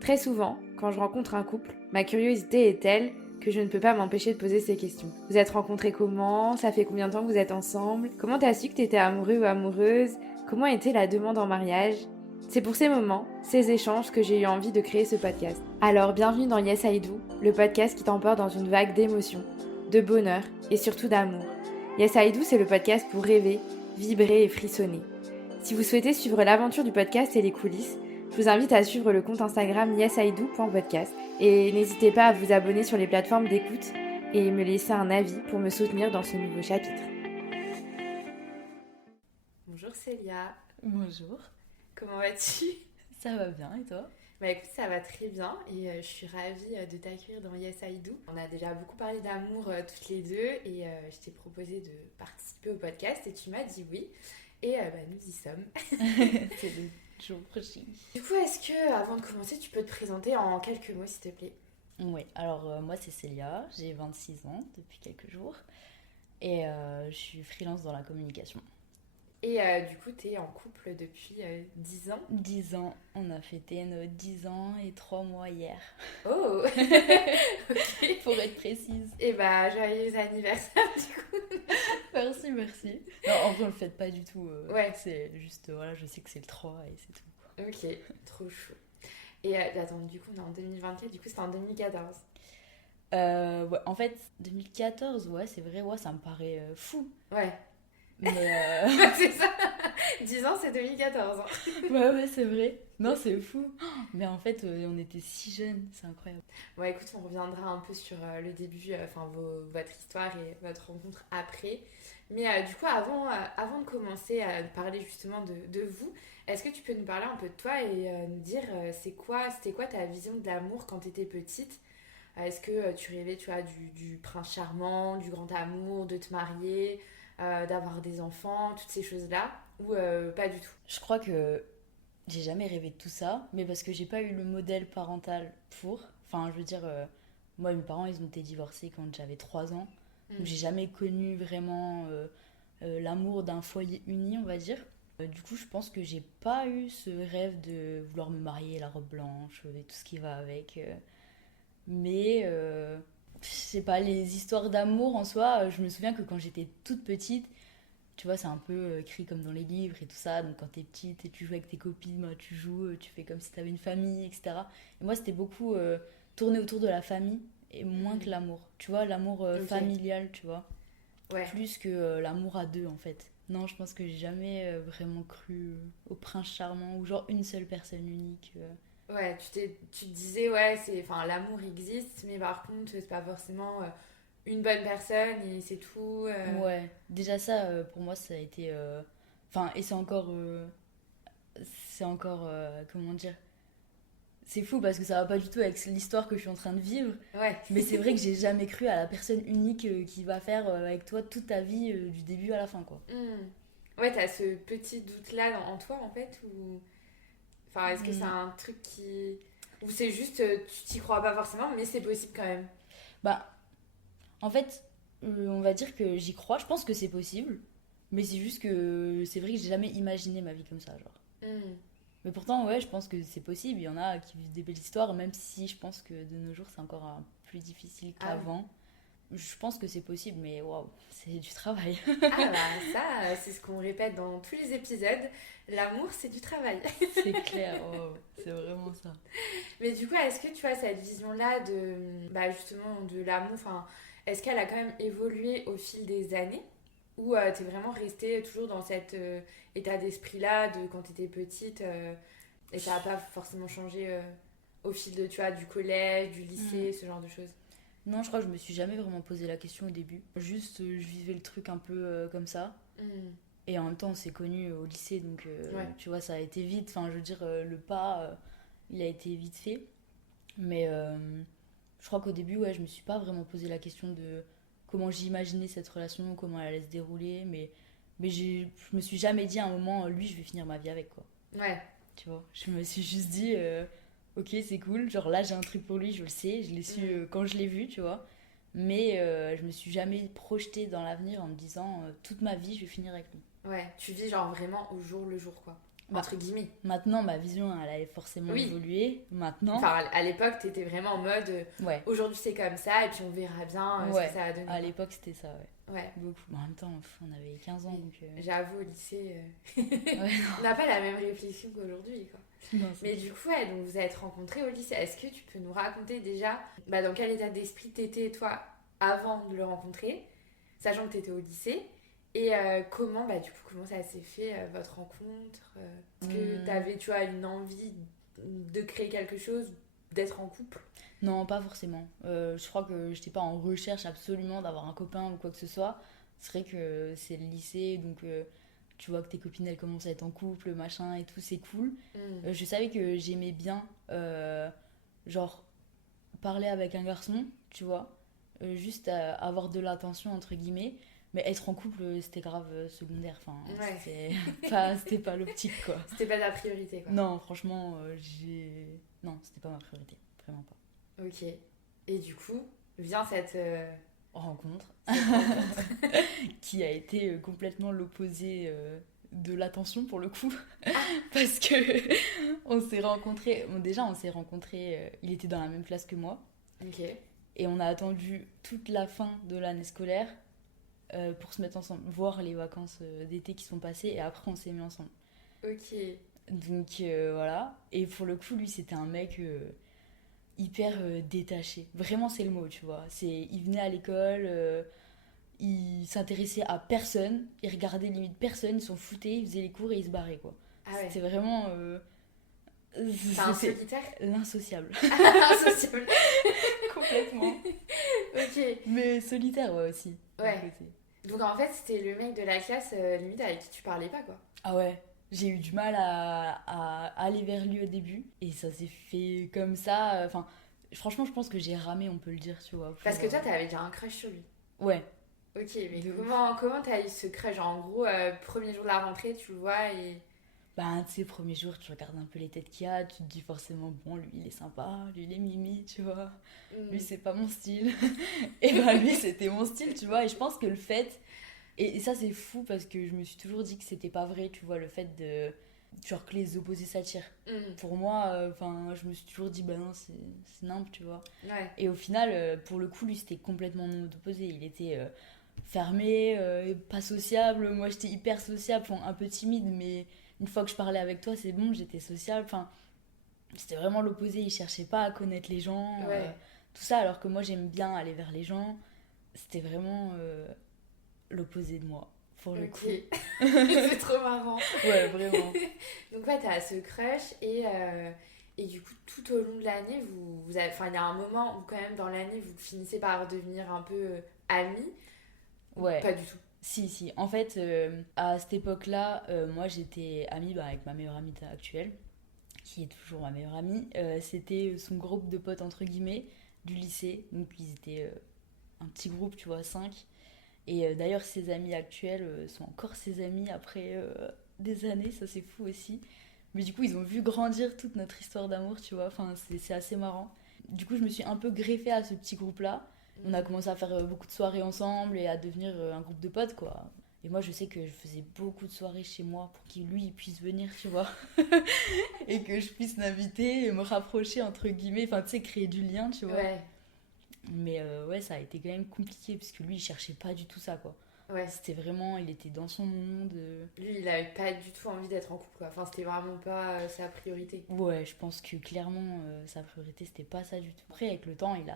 Très souvent, quand je rencontre un couple, ma curiosité est telle que je ne peux pas m'empêcher de poser ces questions. Vous êtes rencontrés comment? Ça fait combien de temps que vous êtes ensemble? Comment t'as su que t'étais amoureux ou amoureuse? Comment était la demande en mariage? C'est pour ces moments, ces échanges que j'ai eu envie de créer ce podcast. Alors bienvenue dans Yes I Do, le podcast qui t'emporte dans une vague d'émotions, de bonheur et surtout d'amour. Yes I Do, c'est le podcast pour rêver, vibrer et frissonner. Si vous souhaitez suivre l'aventure du podcast et les coulisses, je vous invite à suivre le compte Instagram yesido.podcast et n'hésitez pas à vous abonner sur les plateformes d'écoute et me laisser un avis pour me soutenir dans ce nouveau chapitre. Bonjour Célia. Bonjour. Comment vas-tu? Ça va bien et toi? Bah écoute, ça va très bien et je suis ravie de t'accueillir dans Yes I Do. On a déjà beaucoup parlé d'amour toutes les deux et je t'ai proposé de participer au podcast et tu m'as dit oui. Et nous y sommes. C'est le jour prochain. Du coup, est-ce que avant de commencer, tu peux te présenter en quelques mots s'il te plaît? Oui, alors moi c'est Célia, j'ai 26 ans depuis quelques jours et je suis freelance dans la communication. Et du coup, t'es en couple depuis 10 ans. 10 ans, on a fêté nos 10 ans et 3 mois hier, Oh Ok. pour être précise. Et bah, joyeux anniversaire du coup. Merci, merci. Non, en vrai on le fête pas du tout, Ouais. c'est juste, voilà, je sais que c'est le 3 et c'est tout, quoi. Ok, trop chaud. Et attends, du coup, on est en 2024, du coup, c'était en 2014. Ouais, en fait, 2014, ouais, c'est vrai, ouais, ça me paraît fou. Ouais, Mais c'est ça. 10 ans, c'est 2014. ouais, c'est vrai. Non, c'est fou. Mais en fait, on était si jeunes, c'est incroyable. Ouais, écoute, on reviendra un peu sur le début, enfin votre histoire et votre rencontre après. Mais du coup, avant de commencer à parler justement de vous, est-ce que tu peux nous parler un peu de toi et nous dire c'était quoi ta vision de l'amour quand tu étais petite? Est-ce que tu rêvais, tu vois, du prince charmant, du grand amour, de te marier, d'avoir des enfants, toutes ces choses-là? Ou pas du tout? Je crois que j'ai jamais rêvé de tout ça, mais parce que j'ai pas eu le modèle parental pour. Enfin, je veux dire, moi, mes parents, ils ont été divorcés quand j'avais 3 ans. Donc, Hmm. j'ai jamais connu vraiment l'amour d'un foyer uni, on va dire. Du coup, je pense que j'ai pas eu ce rêve de vouloir me marier, la robe blanche et tout ce qui va avec. Mais je sais pas, les histoires d'amour en soi, je me souviens que quand j'étais toute petite, tu vois, c'est un peu écrit comme dans les livres et tout ça. Donc quand t'es petite et tu joues avec tes copines, bah, tu joues, tu fais comme si t'avais une famille, etc. Et moi, c'était beaucoup tourné autour de la famille et moins que Hmm. l'amour. Tu vois, l'amour Ok. familial, tu vois, Ouais. plus que l'amour à deux en fait. Non, je pense que j'ai jamais vraiment cru au prince charmant ou genre une seule personne unique. Ouais, tu te disais, ouais, enfin, l'amour existe, mais par contre, c'est pas forcément une bonne personne et c'est tout. Ouais, déjà ça, pour moi, ça a été. Enfin, et c'est encore. Comment dire? C'est fou parce que ça va pas du tout avec l'histoire que je suis en train de vivre. Ouais. Mais c'est vrai que j'ai jamais cru à la personne unique qui va faire avec toi toute ta vie du début à la fin, quoi. Hmm. Ouais, t'as ce petit doute-là en toi, en fait, ou... Enfin, est-ce que c'est Hmm. un truc qui... Ou c'est juste, tu t'y crois pas forcément, mais c'est possible quand même. Bah, en fait, on va dire que j'y crois. Je pense que c'est possible. Mais c'est juste que c'est vrai que j'ai jamais imaginé ma vie comme ça, genre. Hmm. Mais pourtant, ouais, je pense que c'est possible. Il y en a qui vivent des belles histoires, même si je pense que de nos jours, c'est encore plus difficile Ah oui. qu'avant. Je pense que c'est possible, mais waouh, c'est du travail. Ah bah ça, c'est ce qu'on répète dans tous les épisodes. L'amour, c'est du travail. C'est clair, waouh, c'est vraiment ça. Mais du coup, est-ce que tu as cette vision-là de, bah justement, de l'amour, enfin, est-ce qu'elle a quand même évolué au fil des années? Ou t'es vraiment restée toujours dans cet état d'esprit-là de quand t'étais petite et ça n'a pas forcément changé au fil de, tu vois, du collège, du Hmm. lycée, ce genre de choses? Non, je crois que je me suis jamais vraiment posé la question au début. Juste, je vivais le truc un peu comme ça. Hmm. Et en même temps, on s'est connus au lycée, donc Ouais. tu vois, ça a été vite. Enfin, je veux dire, le pas, il a été vite fait. Mais je crois qu'au début, ouais, je me suis pas vraiment posé la question de comment j'imaginais cette relation, comment elle allait se dérouler. Mais je me suis jamais dit à un moment, lui, je vais finir ma vie avec, quoi. Ouais. Tu vois, je me suis juste dit, ok, c'est cool. Genre là, j'ai un truc pour lui, je le sais, je l'ai su Hmm. quand je l'ai vu, tu vois. Mais je me suis jamais projetée dans l'avenir en me disant, toute ma vie, je vais finir avec lui. Ouais. Tu vis genre vraiment au jour le jour, quoi. Bah, entre guillemets. maintenant, ma vision, elle a forcément Oui. évolué. Maintenant, Enfin, à l'époque, t'étais vraiment en mode ouais, aujourd'hui c'est comme ça et puis on verra bien ce ouais. que ça va donner. À l'époque, c'était ça, ouais. Ouais. Beaucoup. Mais en même temps, on avait 15 ans, Oui. donc... J'avoue, au lycée, Ouais, on n'a pas la même réflexion qu'aujourd'hui, quoi. non, c'est Mais du coup, ouais, donc vous êtes rencontrés au lycée. Est-ce que tu peux nous raconter déjà dans quel état d'esprit t'étais, toi, avant de le rencontrer, sachant que t'étais au lycée, et comment, du coup, comment ça s'est fait, votre rencontre Est-ce que t'avais, tu vois, une envie de créer quelque chose, d'être en couple? Non, pas forcément. Je crois que j'étais pas en recherche absolument d'avoir un copain ou quoi que ce soit. C'est vrai que c'est le lycée, donc tu vois que tes copines elles commencent à être en couple, machin et tout, c'est cool. Je savais que j'aimais bien, genre, parler avec un garçon, tu vois, juste avoir de l'attention entre guillemets. Mais être en couple, c'était grave secondaire. Enfin, Ouais. c'était pas l'optique quoi. C'était pas ta priorité, quoi. Non, franchement, non, c'était pas ma priorité, vraiment pas. Ok. Et du coup, vient Rencontre cette rencontre. qui a été complètement l'opposé de l'attention pour le coup parce que on s'est rencontrés bon, déjà on s'est rencontrés il était dans la même classe que moi Ok. et on a attendu toute la fin de l'année scolaire pour se mettre ensemble, voir les vacances d'été qui sont passées et après on s'est mis ensemble. Ok. Donc voilà, et pour le coup lui c'était un mec hyper détaché, vraiment c'est le mot, tu vois. Il venait à l'école, il s'intéressait à personne, il regardait limite personne, il s'en foutait, il faisait les cours et il se barrait quoi. Ah ouais. C'était vraiment C'est un c'était solitaire. l'insociable. Insociable. Complètement. Ok. Mais solitaire ouais aussi. d'un Ouais. côté. Donc en fait, c'était le mec de la classe, limite, avec qui tu parlais pas, quoi. Ah ouais, j'ai eu du mal à aller vers lui au début et ça s'est fait comme ça. Enfin, franchement, je pense que j'ai ramé, on peut le dire, tu vois. Parce que toi, t'avais déjà un crush sur lui. Ouais. Ok, mais De ouf. comment t'as eu ce crush? Genre, en gros, premier jour de la rentrée, tu le vois et... Bah, tu sais, premier jour, tu regardes un peu les têtes qu'il y a, tu te dis forcément, bon, lui, il est sympa, lui, il est mimi, tu vois. Lui, c'est pas mon style. Et bah, lui, c'était mon style, tu vois. Et je pense que le fait. Et ça, c'est fou parce que je me suis toujours dit que c'était pas vrai, tu vois, le fait de. Genre que les opposés s'attirent. Mm. Pour moi, enfin, je me suis toujours dit, bah non, c'est nimp, tu vois. Ouais. Et au final, pour le coup, lui, c'était complètement non opposé. Il était fermé, pas sociable. Moi, j'étais hyper sociable, enfin, un peu timide, mais une fois que je parlais avec toi, c'est bon, j'étais sociable. Enfin, c'était vraiment l'opposé. Il cherchait pas à connaître les gens, Ouais. tout ça, alors que moi, j'aime bien aller vers les gens. C'était vraiment l'opposé de moi, pour le Ok. coup. C'est trop marrant. Ouais, vraiment. Donc ouais, t'as ce crush et du coup, tout au long de l'année, vous avez... Enfin, il y a un moment où quand même dans l'année, vous finissez par devenir un peu amis. Ouais. Pas du tout. Si, si. En fait, à cette époque-là, moi j'étais amie avec ma meilleure amie actuelle, qui est toujours ma meilleure amie. C'était son groupe de potes, entre guillemets, du lycée. Donc ils étaient un petit groupe, tu vois, 5. Et d'ailleurs, ses amis actuels sont encore ses amis après des années, ça c'est fou aussi. Mais du coup, ils ont vu grandir toute notre histoire d'amour, tu vois. Enfin, c'est assez marrant. Du coup, je me suis un peu greffée à ce petit groupe-là. On a commencé à faire beaucoup de soirées ensemble et à devenir un groupe de potes, quoi. Et moi, je sais que je faisais beaucoup de soirées chez moi pour qu'il, lui, il puisse venir, tu vois. Et que je puisse l'inviter et me rapprocher, entre guillemets. Enfin, tu sais, créer du lien, tu vois. Ouais. Mais ouais, ça a été quand même compliqué parce que lui, il cherchait pas du tout ça, quoi. Ouais. C'était vraiment, il était dans son monde. Lui, il avait pas du tout envie d'être en couple, quoi. Enfin, c'était vraiment pas sa priorité. Ouais, je pense que clairement, sa priorité, c'était pas ça du tout. Après, avec le temps, il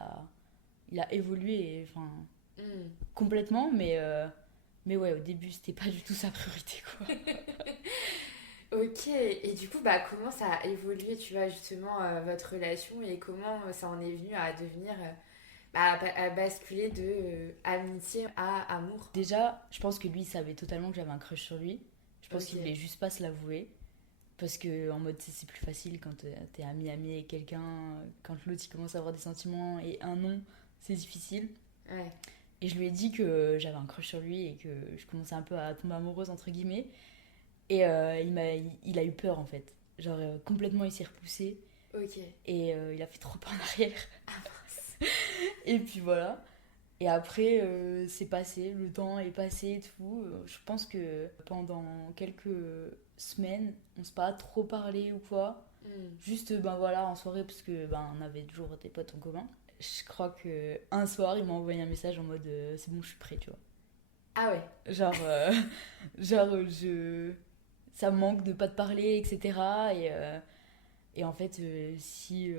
a évolué, enfin, Mm. complètement, mais ouais, au début, c'était pas du tout sa priorité, quoi. Ok, et du coup, comment ça a évolué, tu vois, justement, votre relation et comment ça en est venu à devenir, à basculer de amitié à amour? Déjà, je pense que lui, il savait totalement que j'avais un crush sur lui. Je pense Ok. qu'il voulait juste pas se l'avouer. Parce que, en mode, c'est plus facile quand t'es ami-ami avec quelqu'un, quand l'autre il commence à avoir des sentiments et un non, c'est difficile. Ouais. Et je lui ai dit que j'avais un crush sur lui et que je commençais un peu à tomber amoureuse, entre guillemets. Et il a eu peur, en fait. Genre, complètement, il s'est repoussé. Ok. Et il a fait trop pas en arrière. Ah mince. Et puis voilà. Et après, c'est passé, le temps est passé et tout. Je pense que pendant quelques semaines, on s'est pas trop parlé ou quoi. Juste, ben voilà, en soirée, parce que ben, on avait toujours des potes en commun. Je crois que un soir, il m'a envoyé un message en mode c'est bon, je suis prêt, tu vois. Ah ouais. Genre, je. Ça me manque de pas te parler, etc. Et en fait, si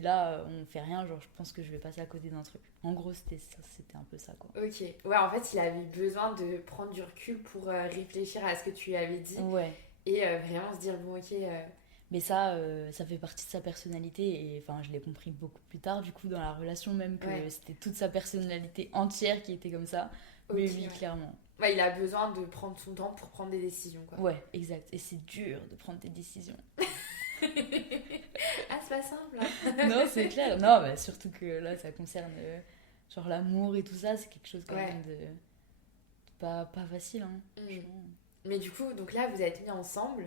là, on fait rien, genre, je pense que je vais passer à côté d'un truc. En gros, c'était un peu ça, quoi. Ok. Ouais, en fait, il avait besoin de prendre du recul pour réfléchir à ce que tu lui avais dit Ouais. et vraiment se dire, bon, ok, Mais ça fait partie de sa personnalité et enfin, je l'ai compris beaucoup plus tard, du coup, dans la relation, même que ouais, c'était toute sa personnalité entière qui était comme ça. ok, Mais oui, ouais. clairement. Ouais, il a besoin de prendre son temps pour prendre des décisions, quoi. Ouais, exact. Et c'est dur de prendre des décisions. Ah, c'est pas simple, hein. Non, c'est clair. Non, mais surtout que là, ça concerne genre l'amour et tout ça, c'est quelque chose quand Ouais. même de pas facile, hein. Mm. Franchement. Mais du coup, donc là, vous êtes mis ensemble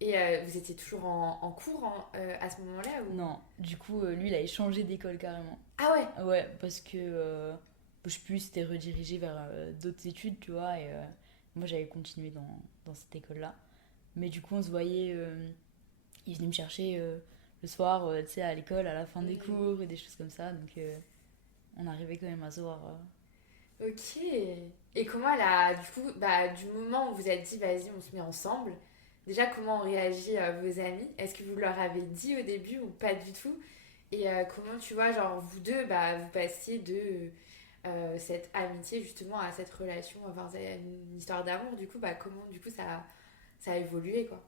et vous étiez toujours en cours à ce moment-là ou... Non, du coup, lui, il a changé d'école carrément. Ah ouais. Ouais, parce que je sais plus, c'était redirigé vers d'autres études, tu vois, et moi j'avais continué dans cette école-là. Mais du coup, on se voyait, il venait me chercher le soir, tu sais, à l'école, à la fin des Mm. cours et des choses comme ça, donc on arrivait quand même à se voir. Ok. Et comment elle a, du coup, bah, du moment où vous êtes dit, vas-y, on se met ensemble, déjà, comment ont réagi vos amis? Est-ce que vous leur avez dit au début ou pas du tout? Et comment, tu vois, genre, vous deux, bah, vous passiez de cette amitié justement à cette relation, enfin, c'est une histoire d'amour, du coup, bah, comment, du coup, ça a évolué, quoi.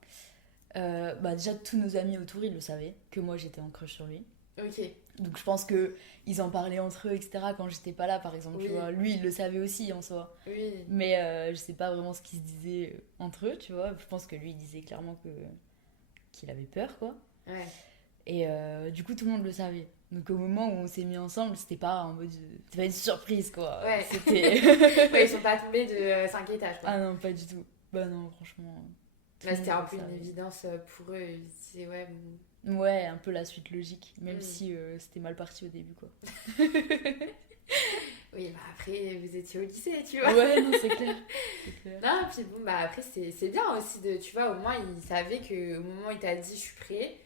Bah déjà, tous nos amis autour, ils le savaient, que moi j'étais en crush sur lui. Ok, Donc je pense que ils en parlaient entre eux, etc. quand j'étais pas là, par exemple, tu oui, vois. Lui, il le savait aussi en soi. oui, Mais je sais pas vraiment ce qu'ils se disaient entre eux, tu vois. Je pense que lui, il disait clairement qu'il avait peur, quoi. ouais, Et du coup, tout le monde le savait. Donc au moment où on s'est mis ensemble, c'était pas en mode. C'était pas une surprise, quoi. ouais. C'était. Ouais, ils sont pas tombés de 5 étages, quoi. Ah non, pas du tout. Bah non, franchement. Tout Là, le c'était monde un le peu une savait. évidence pour eux, ils se disaient, ouais, bon. Ouais, un peu la suite logique, même Hmm. si c'était mal parti au début, quoi. Oui, bah après, vous étiez au lycée, tu vois. Ouais, non, c'est clair. C'est clair. Non, puis bon, bah après, c'est bien aussi de, tu vois, au moins, il savait que au moment où il t'a dit je suis prêt,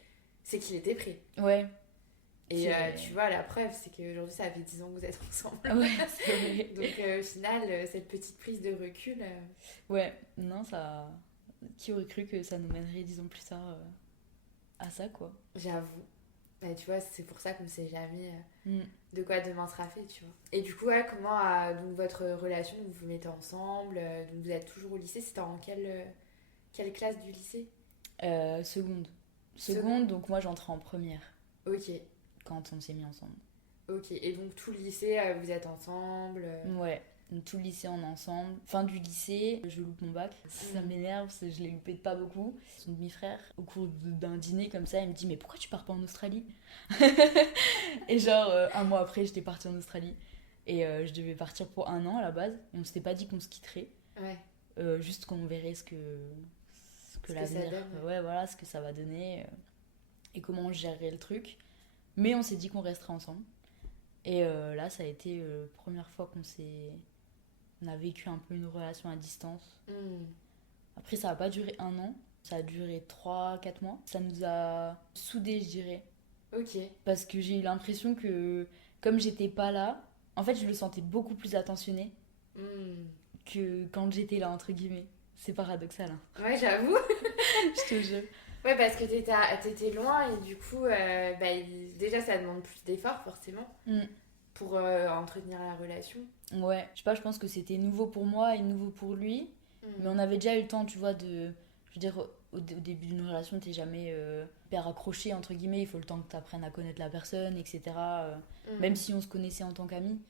c'est qu'il était prêt. Ouais, Et c'est. tu vois, la preuve, c'est qu'aujourd'hui, ça fait 10 ans que vous êtes ensemble. Ouais, c'est vrai. Donc au final, cette petite prise de recul, Ouais, non, ça. Qui aurait cru que ça nous mènerait 10 ans plus tard à ça, quoi. j'avoue. Bah, tu vois, c'est pour ça qu'on ne sait jamais Mm. de quoi demain sera fait, tu vois. Et du coup, ouais, comment donc votre relation, vous vous mettez ensemble, donc vous êtes toujours au lycée, c'était en quelle classe du lycée? Seconde. Seconde. Seconde, donc moi j'entrais en première Ok, quand on s'est mis ensemble. ok. Et donc tout le lycée, vous êtes ensemble. Ouais, donc tout le lycée on est ensemble. Fin du lycée, je loupe mon bac. Ça Mm. m'énerve, parce que je l'ai loupé de pas beaucoup. Son demi-frère, au cours d'un dîner comme ça, il me dit mais pourquoi tu pars pas en Australie? Et genre un mois après j'étais partie en Australie. Et je devais partir pour un an à la base. Et on s'était pas dit qu'on se quitterait. Ouais, Juste qu'on verrait ce que ce que ça l'avenir, donne. ouais voilà, ce que ça va donner. Et comment on gérerait le truc. Mais on s'est dit qu'on resterait ensemble. Et là, ça a été la première fois on a vécu un peu une relation à distance. Mm. Après, ça n'a pas duré un an. Ça a duré 3 4 mois. Ça nous a soudés, je dirais. Ok, Parce que j'ai eu l'impression que, comme j'étais pas là, en fait, je le sentais beaucoup plus attentionné mm. que quand j'étais là, entre guillemets. C'est paradoxal, hein. Ouais, j'avoue. Je te jure. Ouais, parce que t'étais loin et du coup, bah, déjà, ça demande plus d'efforts, forcément, Mm. pour entretenir la relation. Ouais, je sais pas, je pense que c'était nouveau pour moi et nouveau pour lui. Mais Mm. on avait déjà eu le temps, tu vois, de. Je veux dire, au début d'une relation, t'es jamais hyper accroché, entre guillemets. Il faut le temps que t'apprennes à connaître la personne, etc. Mm. Même si on se connaissait en tant qu'amis.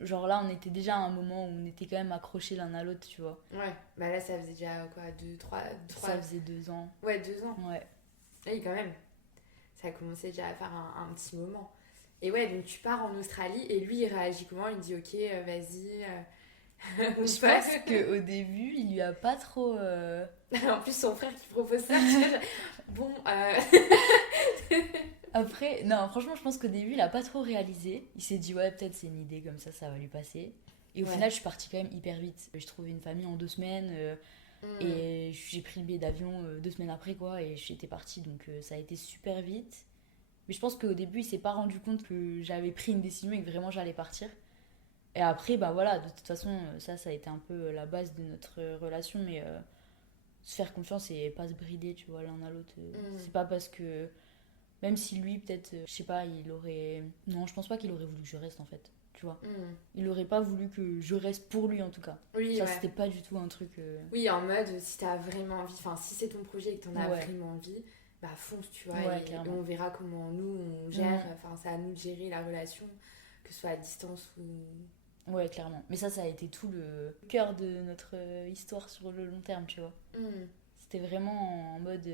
Genre là, on était déjà à un moment où on était quand même accrochés l'un à l'autre, tu vois. Ouais, bah là, ça faisait déjà quoi, Ça faisait 2 ans. Ouais, 2 ans. Ouais. Oui, quand même. Ça a commencé déjà à faire un petit moment. Et ouais, donc tu pars en Australie et lui, il réagit comment? Il dit, ok, vas-y, on Je passe. pense qu'au début, il lui a pas trop. En plus, son frère qui propose ça, tu vois, bon, Après, non, franchement, je pense qu'au début, il a pas trop réalisé. Il s'est dit, ouais, peut-être c'est une idée comme ça va lui passer. Et au Ouais. final, je suis partie quand même hyper vite. J'ai trouvé une famille en 2 semaines. Et j'ai pris le billet d'avion 2 semaines après, quoi, et j'étais partie, donc ça a été super vite. Mais je pense qu'au début, il s'est pas rendu compte que j'avais pris une décision et que vraiment j'allais partir. Et après, bah voilà, de toute façon, ça a été un peu la base de notre relation, mais se faire confiance et pas se brider, tu vois, l'un à l'autre. C'est pas parce que, même si lui, peut-être, je sais pas, il aurait. Non, je pense pas qu'il aurait voulu que je reste en fait, tu vois. Il aurait pas voulu que je reste pour lui en tout cas. Oui, Ça, ouais. c'était pas du tout un truc. Oui, en mode, si t'as vraiment envie, enfin, si c'est ton projet et que t'en as Ouais. vraiment envie, bah fonce, tu vois, Ouais, et clairement. on verra comment nous, on gère, enfin, c'est à nous de gérer la relation, que ce soit à distance ou... Ouais, clairement. Mais ça a été tout le cœur de notre histoire sur le long terme, tu vois. Mm. C'était vraiment en mode,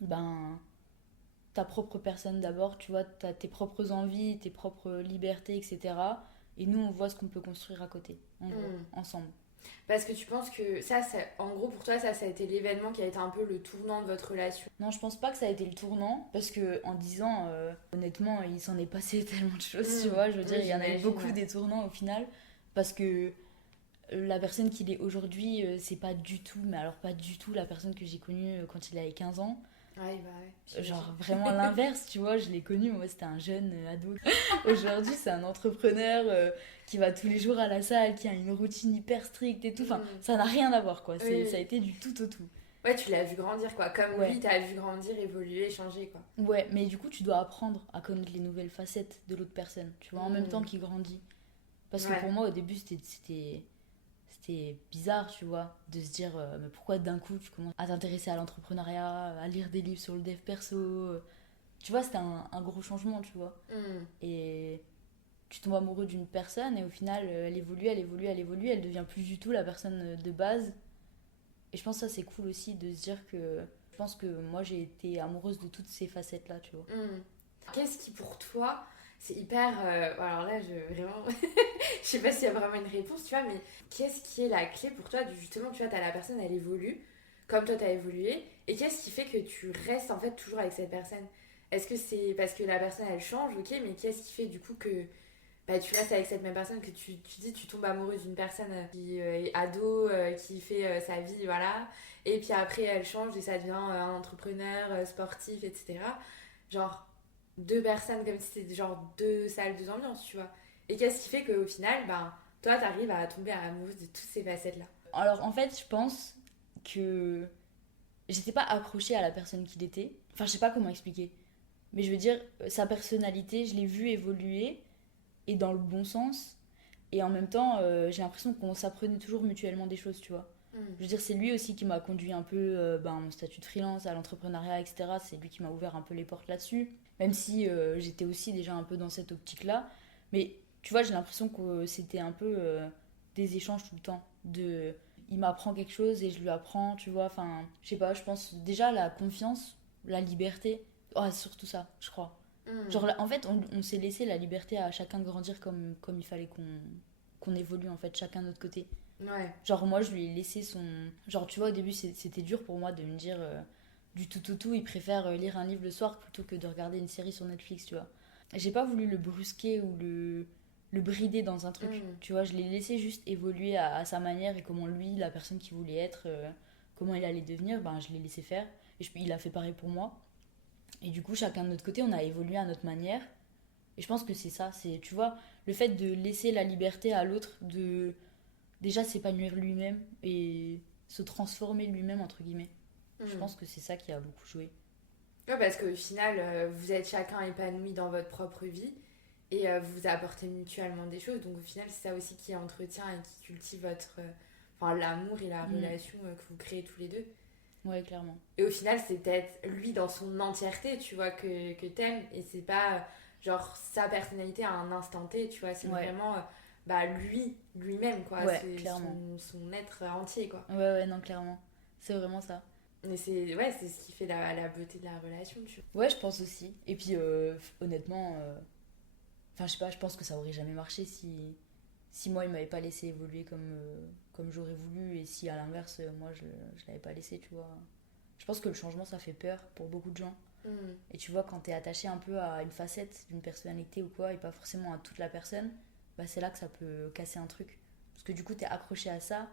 ben, ta propre personne d'abord, tu vois, t'as tes propres envies, tes propres libertés, etc. Et nous, on voit ce qu'on peut construire à côté, en gros, ensemble. Parce que tu penses que ça, en gros, pour toi, ça a été l'événement qui a été un peu le tournant de votre relation. Non, je pense pas que ça a été le tournant, parce que en 10 ans, honnêtement, il s'en est passé tellement de choses, tu vois. Je veux dire, il y en a eu beaucoup des tournants au final, parce que la personne qu'il est aujourd'hui, c'est pas du tout, mais alors pas du tout la personne que j'ai connue quand il avait 15 ans. Ouais, bah ouais. Genre vraiment l'inverse, tu vois, je l'ai connu, moi c'était un jeune ado. Aujourd'hui, c'est un entrepreneur qui va tous les jours à la salle, qui a une routine hyper stricte et tout. Enfin, ça n'a rien à voir, quoi. Oui. Ça a été du tout au tout. Ouais, tu l'as vu grandir, quoi. Comme lui, t'as vu grandir, évoluer, changer, quoi. Ouais, mais du coup, tu dois apprendre à connaître les nouvelles facettes de l'autre personne, tu vois, en même temps qu'il grandit. Parce que pour moi, au début, c'était bizarre, tu vois, de se dire mais pourquoi d'un coup tu commences à t'intéresser à l'entrepreneuriat, à lire des livres sur le dev perso. Tu vois, c'était un gros changement, tu vois. Et tu tombes amoureux d'une personne et au final, elle évolue, elle évolue, elle évolue, elle devient plus du tout la personne de base. Et je pense que ça, c'est cool aussi de se dire que. Je pense que moi, j'ai été amoureuse de toutes ces facettes-là, tu vois. Qu'est-ce qui, pour toi, c'est hyper. Alors là, vraiment. Je sais pas s'il y a vraiment une réponse, tu vois, mais qu'est-ce qui est la clé pour toi de justement, tu vois, t'as la personne, elle évolue, comme toi, t'as évolué, et qu'est-ce qui fait que tu restes en fait toujours avec cette personne? Est-ce que c'est parce que la personne, elle change, ok, mais qu'est-ce qui fait du coup que bah, tu restes avec cette même personne, que tu dis tu tombes amoureuse d'une personne qui est ado, qui fait sa vie, voilà, et puis après elle change et ça devient un entrepreneur sportif, etc. Genre deux personnes comme si c'était genre deux salles, deux ambiances, tu vois. Et qu'est-ce qui fait qu'au final, ben, toi t'arrives à tomber amoureuse de toutes ces facettes-là? Alors en fait, je pense que j'étais pas accrochée à la personne qu'il était. Enfin, je sais pas comment expliquer. Mais je veux dire, sa personnalité, je l'ai vue évoluer et dans le bon sens. Et en même temps, j'ai l'impression qu'on s'apprenait toujours mutuellement des choses, tu vois. Je veux dire, c'est lui aussi qui m'a conduit un peu à mon statut de freelance, à l'entrepreneuriat, etc. C'est lui qui m'a ouvert un peu les portes là-dessus. Même si j'étais aussi déjà un peu dans cette optique-là. Mais tu vois, j'ai l'impression que c'était un peu des échanges tout le temps. Il m'apprend quelque chose et je lui apprends, tu vois. Enfin, je sais pas, je pense déjà la confiance, la liberté. Oh, surtout ça, je crois. Genre, en fait, on s'est laissé la liberté à chacun de grandir comme il fallait qu'on évolue, en fait, chacun de notre côté. Ouais. Genre, moi, je lui ai laissé son. Genre, tu vois, au début, c'était dur pour moi de me dire du tout, il préfère lire un livre le soir plutôt que de regarder une série sur Netflix, tu vois. J'ai pas voulu le brusquer ou le brider dans un truc, tu vois. Je l'ai laissé juste évoluer à sa manière et comment lui, la personne qu'il voulait être, comment il allait devenir, ben, je l'ai laissé faire. Et il a fait pareil pour moi. Et du coup, chacun de notre côté, on a évolué à notre manière. Et je pense que c'est ça, c'est, tu vois, le fait de laisser la liberté à l'autre de déjà s'épanouir lui-même et se transformer lui-même, entre guillemets. Je pense que c'est ça qui a beaucoup joué. Ouais, parce qu'au final, vous êtes chacun épanoui dans votre propre vie et vous vous apportez mutuellement des choses. Donc au final, c'est ça aussi qui entretient et qui cultive votre. Enfin, l'amour et la relation que vous créez tous les deux. Ouais, clairement. Et au final, c'est peut-être lui dans son entièreté, tu vois, que t'aimes. Et c'est pas genre sa personnalité à un instant T, tu vois. C'est vraiment bah, lui-même, quoi. Ouais, c'est clairement. son être entier, quoi. Ouais, non, clairement. C'est vraiment ça. Et c'est ce qui fait la beauté de la relation, tu vois. Ouais, je pense aussi. Et puis, honnêtement, enfin, je sais pas, je pense que ça aurait jamais marché si moi, il m'avait pas laissé évoluer comme j'aurais voulu et si à l'inverse, moi, je l'avais pas laissé, tu vois. Je pense que le changement, ça fait peur pour beaucoup de gens. Et tu vois, quand t'es attaché un peu à une facette d'une personnalité ou quoi, et pas forcément à toute la personne, bah c'est là que ça peut casser un truc. Parce que du coup, t'es accroché à ça,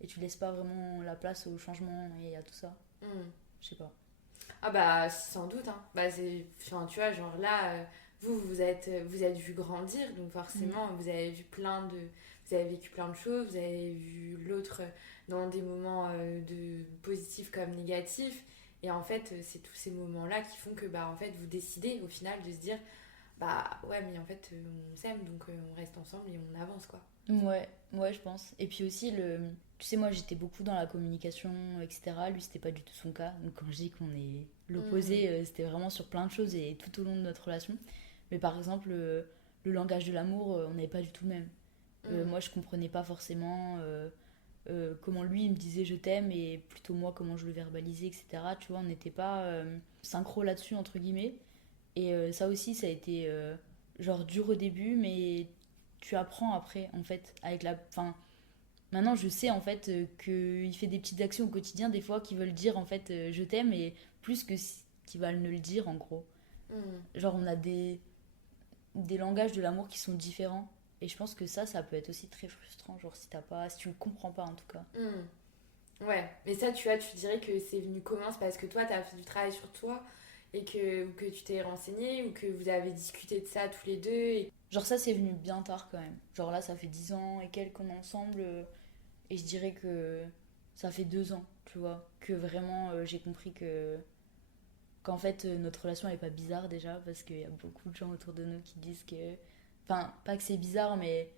et tu laisses pas vraiment la place au changement et à tout ça. Hmm. Je sais pas. Ah bah sans doute, hein. Bah c'est, enfin, tu vois, genre là, vous êtes vu grandir, donc Mm. forcément vous avez vécu plein de choses, vous avez vu l'autre dans des moments de positifs comme négatifs, et en fait c'est tous ces moments-là qui font que bah en fait vous décidez au final de se dire bah ouais mais en fait on s'aime donc on reste ensemble et on avance quoi. Ouais, ouais, je pense. Et puis aussi, tu sais, moi j'étais beaucoup dans la communication, etc. Lui, c'était pas du tout son cas. Donc quand je dis qu'on est Hmm. l'opposé, c'était vraiment sur plein de choses et tout au long de notre relation. Mais par exemple, le langage de l'amour, on n'avait pas du tout le même. Hmm. Moi, je comprenais pas forcément comment lui il me disait je t'aime et plutôt moi comment je le verbalisais, etc. Tu vois, on n'était pas synchro là-dessus, entre guillemets. Et ça aussi, ça a été genre dur au début, mais tu apprends après, en fait, avec la... Enfin, maintenant, je sais, en fait, qu'il fait des petites actions au quotidien, des fois, qui veulent dire, en fait, je t'aime, et plus que qui va ne le dire, en gros. Hmm. Genre, on a des langages de l'amour qui sont différents. Et je pense que ça peut être aussi très frustrant, genre, si t'as pas... Si tu le comprends pas, en tout cas. Hmm. Ouais, mais ça, tu vois, tu dirais que c'est venu comment? C'est parce que toi, t'as fait du travail sur toi et ou que tu t'es renseigné ou que vous avez discuté de ça tous les deux et... Genre, ça, c'est venu bien tard, quand même. Genre, là, ça fait 10 ans et quelques qu'on est ensemble. Et je dirais que ça fait 2 ans, tu vois, que vraiment j'ai compris qu'en fait notre relation elle est pas bizarre déjà parce qu'il y a beaucoup de gens autour de nous qui disent que, enfin pas que c'est bizarre mais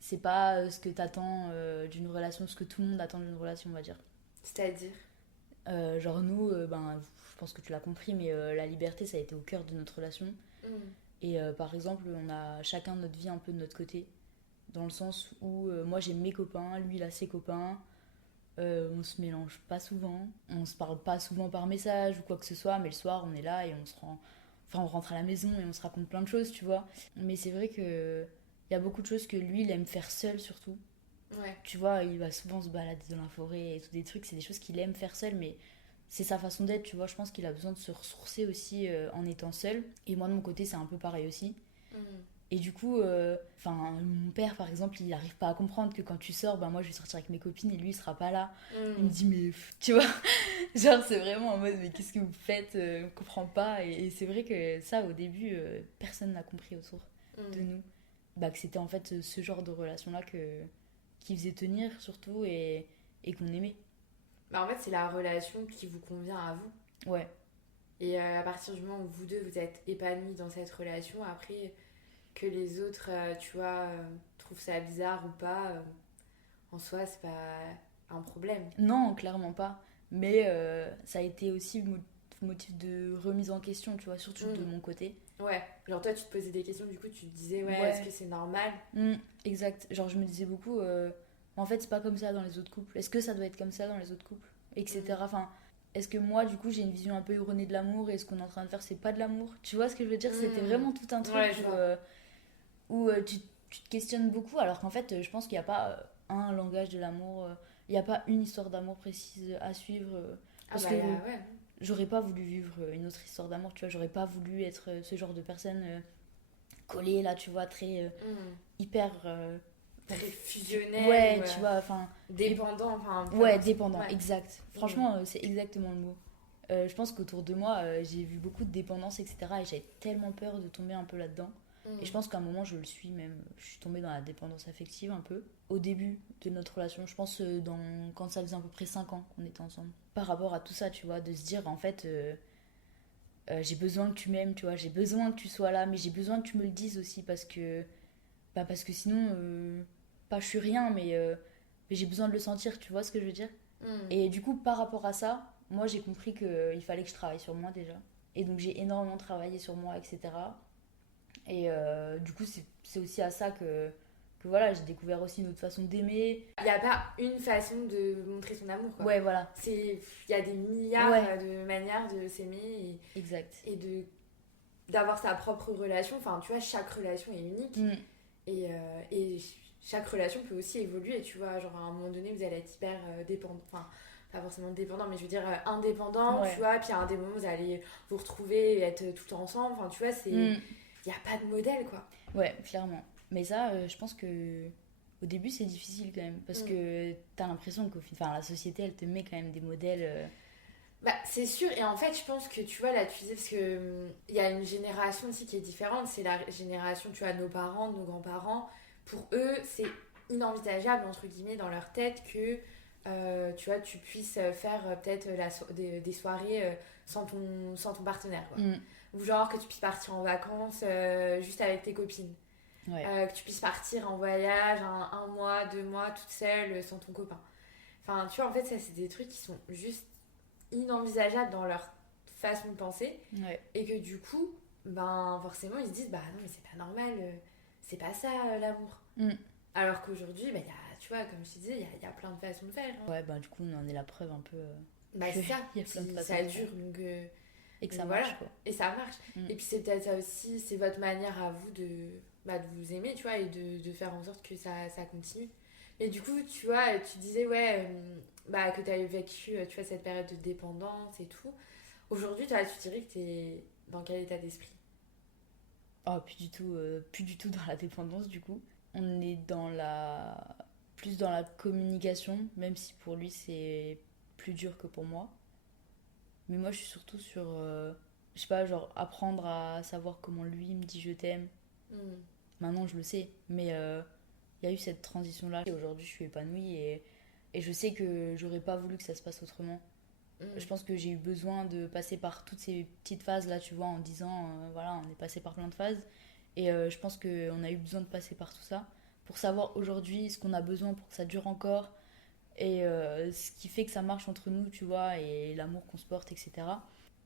c'est pas ce que t'attends d'une relation, ce que tout le monde attend d'une relation on va dire. C'est-à-dire? Genre nous, ben je pense que tu l'as compris mais la liberté ça a été au cœur de notre relation Hmm. et par exemple on a chacun notre vie un peu de notre côté dans le sens où moi j'ai mes copains, lui il a ses copains. On se mélange pas souvent, on se parle pas souvent par message ou quoi que ce soit, mais le soir on est là et on se rend. Enfin, on rentre à la maison et on se raconte plein de choses, tu vois. Mais c'est vrai que il y a beaucoup de choses que lui il aime faire seul surtout. Ouais. Tu vois, il va souvent se balader dans la forêt et tout des trucs, c'est des choses qu'il aime faire seul, mais c'est sa façon d'être, tu vois. Je pense qu'il a besoin de se ressourcer aussi en étant seul. Et moi de mon côté, c'est un peu pareil aussi. Hmm. Et du coup, mon père, par exemple, il n'arrive pas à comprendre que quand tu sors, ben moi je vais sortir avec mes copines et lui il sera pas là. Il me Hmm. dit, mais tu vois, genre c'est vraiment en mode, mais qu'est-ce que vous faites On comprend pas. Et c'est vrai que ça, au début, personne n'a compris autour de Hmm. nous. Bah, que c'était en fait ce genre de relation-là qui faisait tenir surtout et qu'on aimait. Bah en fait, c'est la relation qui vous convient à vous. Ouais. Et à partir du moment où vous deux vous êtes épanouis dans cette relation, après que les autres, tu vois, trouvent ça bizarre ou pas, en soi, c'est pas un problème. Non, clairement pas. Mais ça a été aussi motif de remise en question, tu vois, surtout de Hmm. mon côté. Ouais, genre toi tu te posais des questions, du coup tu te disais ouais, est-ce que Ouais. c'est normal? Exact. Genre, je me disais beaucoup, en fait, c'est pas comme ça dans les autres couples. Est-ce que ça doit être comme ça dans les autres couples etc. Hmm. Enfin, est-ce que moi, du coup, j'ai une vision un peu erronée de l'amour et ce qu'on est en train de faire, c'est pas de l'amour. Tu vois ce que je veux dire? C'était Hmm. vraiment tout un truc Ouais, je vois. où tu te questionnes beaucoup, alors qu'en fait, je pense qu'il n'y a pas un langage de l'amour, il n'y a pas une histoire d'amour précise à suivre. Ah Parce bah que ouais. j'aurais pas voulu vivre une autre histoire d'amour, tu vois. J'aurais pas voulu être ce genre de personne collée, là, tu vois, très Hmm. hyper Très fusionnel ou ouais, tu vois, enfin. Et dépendant, enfin pas ouais, forcément. dépendant, Ouais. exact. Hmm. Franchement, c'est exactement le mot. Je pense qu'autour de moi, j'ai vu beaucoup de dépendance, etc. Et j'avais tellement peur de tomber un peu là-dedans. Et je Hmm. pense qu'à un moment, je le suis même. Je suis tombée dans la dépendance affective un peu. Au début de notre relation, je pense quand ça faisait à peu près 5 ans qu'on était ensemble. Par rapport à tout ça, tu vois, de se dire en fait, j'ai besoin que tu m'aimes, tu vois, j'ai besoin que tu sois là, mais j'ai besoin que tu me le dises aussi parce que sinon, pas je suis rien, mais j'ai besoin de le sentir, tu vois ce que je veux dire. Hmm. Et du coup, par rapport à ça, moi j'ai compris qu'il fallait que je travaille sur moi déjà. Et donc j'ai énormément travaillé sur moi, etc. Et du coup, c'est aussi à ça que voilà, j'ai découvert aussi une autre façon d'aimer. Il n'y a pas une façon de montrer son amour quoi. Ouais, voilà. C'est, il y a des milliards Ouais, de manières de s'aimer exact. et de d'avoir sa propre relation. Enfin, tu vois, chaque relation est unique Mm, et chaque relation peut aussi évoluer. Tu vois, genre à un moment donné, vous allez être hyper dépendant. Enfin, pas forcément dépendant, mais je veux dire indépendant, tu ouais. vois. Puis à un des moments, vous allez vous retrouver et être tout ensemble. Enfin, tu vois, c'est. Mm, Il n'y a pas de modèle, quoi. ouais, clairement. Mais ça, je pense que Au début, c'est difficile quand même, parce que t'as l'impression que la société, elle te met quand même des modèles. Bah, c'est sûr, et en fait, je pense que tu vois, là, tu disais, parce que il y a une génération aussi qui est différente, c'est la génération, tu vois, de nos parents, de nos grands-parents. Pour eux, c'est inenvisageable, entre guillemets, dans leur tête que, tu vois, tu puisses faire peut-être des soirées sans ton partenaire, quoi. Mm. Ou genre que tu puisses partir en vacances juste avec tes copines. Ouais. Que tu puisses partir en voyage un mois, 2 mois, toute seule, sans ton copain. Enfin, tu vois, en fait, ça, c'est des trucs qui sont juste inenvisageables dans leur façon de penser. Ouais. Et que du coup, ben, forcément, ils se disent, bah non, mais c'est pas normal, c'est pas ça l'amour. Mm. Alors qu'aujourd'hui, bah, tu vois, comme je te disais, il y a plein de façons de faire. Hein. Ouais, bah du coup, on en est la preuve un peu. Bah, c'est ça, Il y a plein de façons ça de dure, faire. donc, Et que ça donc marche, voilà, quoi. et ça marche. Mm. Et puis c'est peut-être ça aussi, c'est votre manière à vous de vous aimer, tu vois, et de faire en sorte que ça continue. Et du coup, tu vois, tu disais, ouais, bah, que tu as vécu, tu vois, cette période de dépendance et tout. Aujourd'hui, toi, tu dirais que tu es dans quel état d'esprit? Oh, plus du tout dans la dépendance, du coup. On est plus dans la communication, même si pour lui, c'est plus dur que pour moi. Mais moi, je suis surtout sur, je sais pas, genre apprendre à savoir comment lui me dit je t'aime. Hmm. Maintenant, je le sais, mais il y a eu cette transition-là. Et aujourd'hui, je suis épanouie et je sais que j'aurais pas voulu que ça se passe autrement. Je Hmm. pense que j'ai eu besoin de passer par toutes ces petites phases-là, tu vois, en disant, voilà, on est passé par plein de phases. Et je pense qu'on a eu besoin de passer par tout ça pour savoir aujourd'hui ce qu'on a besoin pour que ça dure encore et ce qui fait que ça marche entre nous, tu vois, et l'amour qu'on se porte, etc.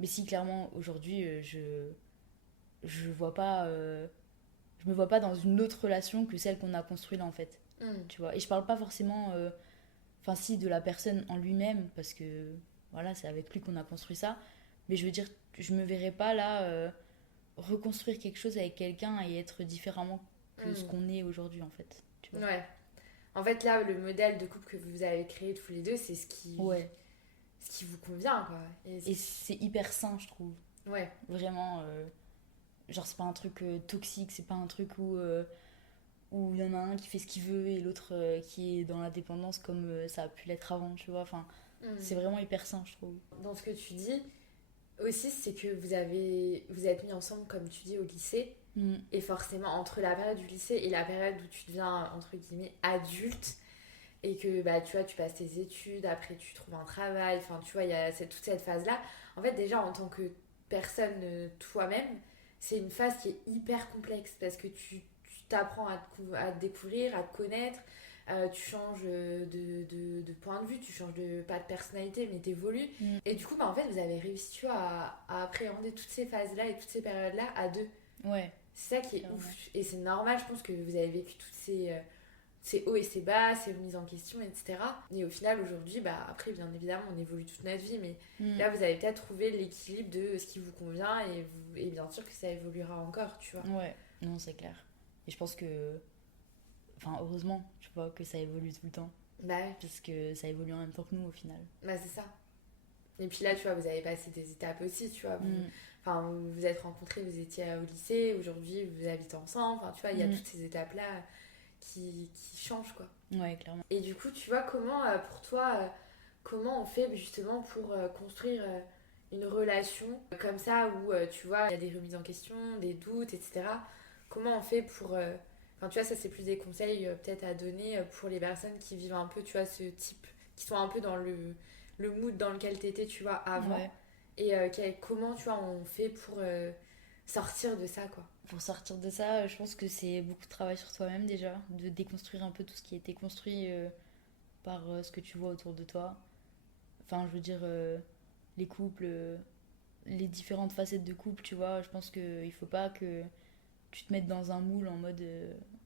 Mais si clairement aujourd'hui je vois pas je me vois pas dans une autre relation que celle qu'on a construite là en fait, Hmm. tu vois. Et je parle pas forcément enfin si de la personne en lui-même parce que voilà, c'est avec lui qu'on a construit ça, mais je veux dire je me verrais pas là reconstruire quelque chose avec quelqu'un et être différemment que ce Hmm. qu'on est aujourd'hui en fait, tu vois. Ouais. En fait, là, le modèle de couple que vous avez créé tous les deux, c'est Ouais. ce qui vous convient, quoi. Et c'est hyper sain, je trouve. Ouais. Vraiment, genre c'est pas un truc toxique, c'est pas un truc où il y en a un qui fait ce qu'il veut et l'autre qui est dans la dépendance comme ça a pu l'être avant, tu vois. Enfin, c'est Hmm. vraiment hyper sain, je trouve. Dans ce que tu dis, aussi, c'est que vous êtes mis ensemble, comme tu dis, au lycée. Mm. Et forcément, entre la période du lycée et la période où tu deviens, entre guillemets, adulte, et que, bah, tu vois, tu passes tes études, après tu trouves un travail, enfin, tu vois, il y a toute cette phase-là. En fait, déjà, en tant que personne toi-même, c'est une phase qui est hyper complexe, parce que tu t'apprends à te découvrir, à te connaître, tu changes de point de vue, tu changes pas de personnalité, mais t'évolues. Mm. Et du coup, bah, en fait, vous avez réussi, tu vois, à appréhender toutes ces phases-là et toutes ces périodes-là à deux. Ouais, C'est ça qui est clairement. ouf. Et c'est normal, je pense que vous avez vécu toutes ces hauts et ces bas, ces remises en question, etc. Et au final, aujourd'hui, bah, après, bien évidemment, on évolue toute notre vie, mais Mm. là, vous avez peut-être trouvé l'équilibre de ce qui vous convient et bien sûr que ça évoluera encore, tu vois. Ouais, non, c'est clair. Et je pense que, enfin, heureusement, tu vois, que ça évolue tout le temps. Bah, ouais. Parce que ça évolue en même temps que nous au final. Bah, c'est ça. Et puis là, tu vois, vous avez passé des étapes aussi, tu vois. Mm. Enfin, vous vous êtes rencontrés, vous étiez au lycée, aujourd'hui, vous habitez ensemble. Enfin, tu vois, il y a Mm. toutes ces étapes-là qui changent, quoi. Ouais, clairement. Et du coup, tu vois, comment, pour toi, comment on fait justement pour construire une relation comme ça où, tu vois, il y a des remises en question, des doutes, etc. Comment on fait pour... Enfin, tu vois, ça, c'est plus des conseils peut-être à donner pour les personnes qui vivent un peu, tu vois, ce type, qui sont un peu dans le mood dans lequel t'étais, tu vois, avant. Ouais. Et comment, tu vois, on fait pour sortir de ça, quoi. Pour sortir de ça, je pense que c'est beaucoup de travail sur toi-même déjà, de déconstruire un peu tout ce qui a été construit par ce que tu vois autour de toi. Enfin, je veux dire, les couples, les différentes facettes de couple, tu vois, je pense qu'il faut pas que tu te mettes dans un moule en mode,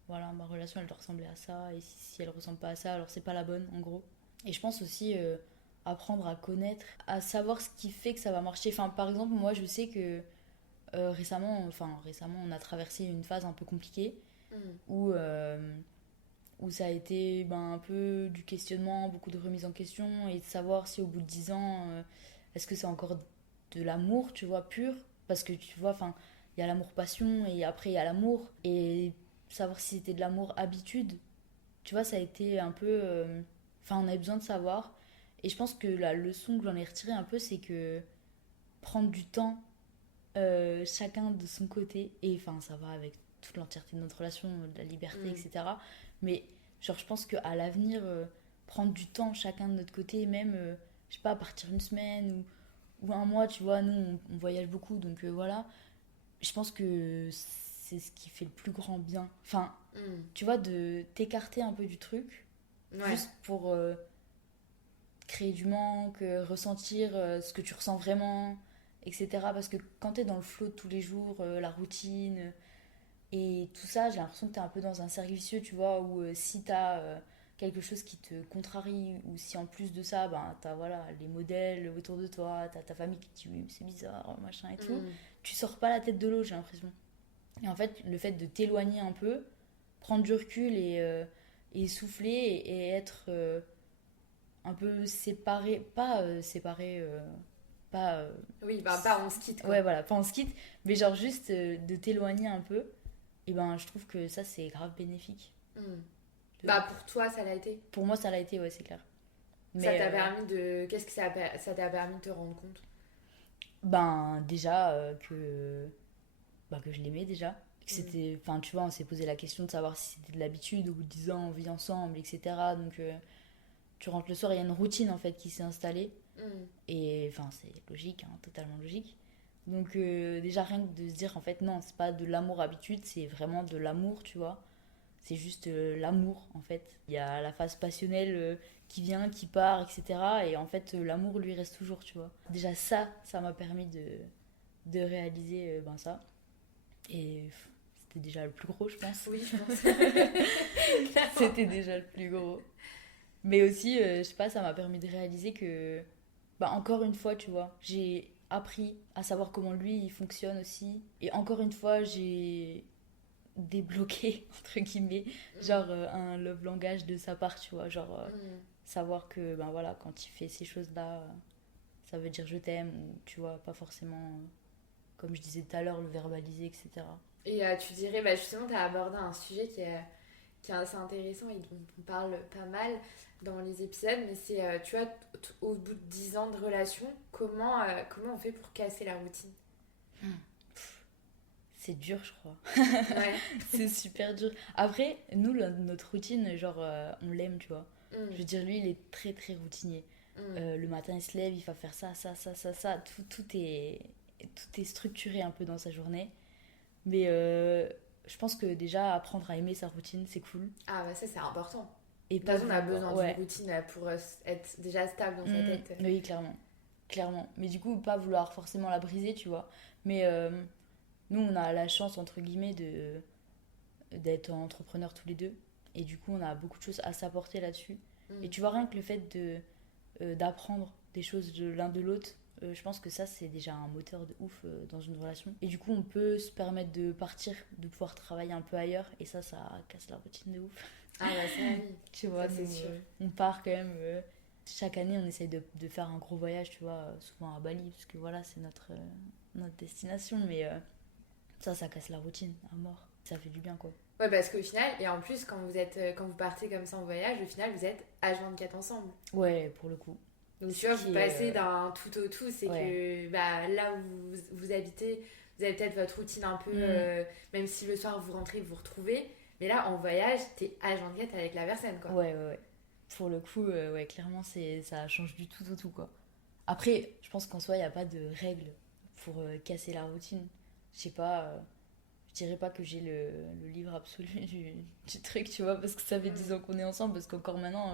voilà, ma relation elle doit ressembler à ça, et si elle ressemble pas à ça, alors c'est pas la bonne, en gros. Et je pense aussi apprendre à connaître, à savoir ce qui fait que ça va marcher. Enfin, par exemple, moi je sais que récemment, on a traversé une phase un peu compliquée Mm. où, où ça a été ben, un peu du questionnement, beaucoup de remise en question et de savoir si au bout de 10 ans, est-ce que c'est encore de l'amour, tu vois, pur. Parce que tu vois, enfin, il y a l'amour passion et après il y a l'amour. Et savoir si c'était de l'amour habitude tu vois, ça a été un peu... Enfin, on avait besoin de savoir. Et je pense que la leçon que j'en ai retirée un peu, c'est que prendre du temps, chacun de son côté, et enfin, ça va avec toute l'entièreté de notre relation, de la liberté, etc. Mais genre, je pense qu'à l'avenir, prendre du temps chacun de notre côté, même, je sais pas, partir une semaine ou un mois, tu vois, nous, on voyage beaucoup, donc voilà. Je pense que c'est ce qui fait le plus grand bien. Enfin, tu vois, de t'écarter un peu du truc, Ouais. juste pour créer du manque, ressentir ce que tu ressens vraiment, etc. Parce que quand t'es dans le flow de tous les jours, la routine et tout ça, j'ai l'impression que t'es un peu dans un cercle vicieux, tu vois, où si t'as quelque chose qui te contrarie, ou si en plus de ça, ben, t'as voilà, les modèles autour de toi, t'as ta famille qui te dit oui, c'est bizarre, machin et tout, tu sors pas la tête de l'eau, j'ai l'impression. Et en fait, le fait de t'éloigner un peu, prendre du recul et souffler et être un peu séparé, pas séparé, pas. Oui, bah pas on se quitte, quoi. Ouais, voilà, pas en skit, mais genre juste de t'éloigner un peu, et ben je trouve que ça c'est grave bénéfique. Mm. De- Bah pour toi, ça l'a été. Pour moi, ça l'a été, ouais, c'est clair. Ça Mais t'a permis de... Qu'est-ce que ça t'a permis de te rendre compte? ben déjà que je l'aimais déjà. Que Mm. c'était, enfin tu vois, on s'est posé la question de savoir si c'était de l'habitude au bout de 10 ans, on vit ensemble, etc. Donc tu rentres le soir, il y a une routine en fait qui s'est installée. Mm. Et enfin, c'est logique, hein, totalement logique. Donc, déjà, rien que de se dire, en fait, non, c'est pas de l'amour habitude, c'est vraiment de l'amour, tu vois. C'est juste l'amour, en fait. Il y a la phase passionnelle qui vient, qui part, etc. Et en fait, l'amour, lui, reste toujours, tu vois. Déjà, ça m'a permis de réaliser ben, ça. Et c'était déjà le plus gros, je pense. Oui, je pense. Clairement. C'était déjà le plus gros. Mais aussi, je sais pas, ça m'a permis de réaliser que, bah, encore une fois, tu vois, j'ai appris à savoir comment lui il fonctionne aussi. Et encore une fois, j'ai débloqué, entre guillemets, genre un love langage de sa part, tu vois. Genre, Mm. savoir que, ben voilà, quand il fait ces choses-là, ça veut dire je t'aime, ou tu vois, pas forcément, comme je disais tout à l'heure, le verbaliser, etc. Et tu dirais, bah justement, tu as abordé un sujet qui est assez intéressant et dont on parle pas mal dans les épisodes, mais c'est, tu vois, au bout de 10 ans de relation, comment on fait pour casser la routine? C'est dur, je crois. Ouais. C'est super dur. Après, nous, notre routine, genre, on l'aime, tu vois. Je veux Mm. dire, lui, il est très, très routinier. Mm. Le matin, il se lève, il va faire ça, ça, ça, ça, ça. Tout est structuré un peu dans sa journée. Mais je pense que déjà, apprendre à aimer sa routine, c'est cool. Ah bah ça c'est important. Et De toute pas façon on a vouloir... besoin d'une Ouais. routine pour être déjà stable dans sa tête. Oui, clairement. Clairement. Mais du coup, pas vouloir forcément la briser, tu vois. Mais nous, on a la chance, entre guillemets, d'être entrepreneurs tous les deux. Et du coup, on a beaucoup de choses à s'apporter là-dessus. Et Mm. tu vois, rien que le fait d'apprendre des choses de l'un de l'autre, je pense que ça, c'est déjà un moteur de ouf dans une relation. Et du coup, on peut se permettre de partir, de pouvoir travailler un peu ailleurs. Et ça casse la routine de ouf. Ah bah ça oui, Tu vois, ça c'est nous, sûr. on part quand même. Chaque année, on essaye de faire un gros voyage, tu vois, souvent à Bali, parce que voilà, c'est notre destination. Mais ça casse la routine à mort. Ça fait du bien, quoi. Ouais parce qu'au final, et en plus quand vous partez comme ça en voyage, au final vous êtes H24 ensemble. Ouais, pour le coup. Donc Ce tu vois, vous qui est. passez d'un tout au tout, c'est Ouais. que bah, là où vous habitez, vous avez peut-être votre routine un peu, Mm. même si le soir vous rentrez, vous vous retrouvez, mais là en voyage, t'es H24 avec la personne quoi. Ouais, ouais, ouais. Pour le coup, ouais, clairement, ça change du tout au tout, quoi. Après, je pense qu'en soi, il n'y a pas de règle pour casser la routine. Je sais pas, je dirais pas que j'ai le livre absolu du truc, tu vois, parce que ça fait 10 ans qu'on est ensemble, parce qu'encore maintenant,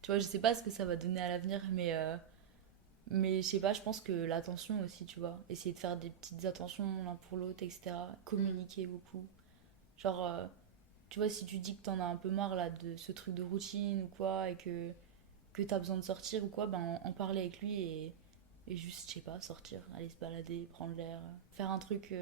tu vois, je sais pas ce que ça va donner à l'avenir, mais je sais pas, je pense que l'attention aussi, tu vois, essayer de faire des petites attentions l'un pour l'autre, etc. Communiquer beaucoup. Genre, tu vois, si tu dis que t'en as un peu marre là de ce truc de routine ou quoi, et que t'as besoin de sortir ou quoi, ben en parler avec lui et juste, je sais pas, sortir, aller se balader, prendre l'air, faire un truc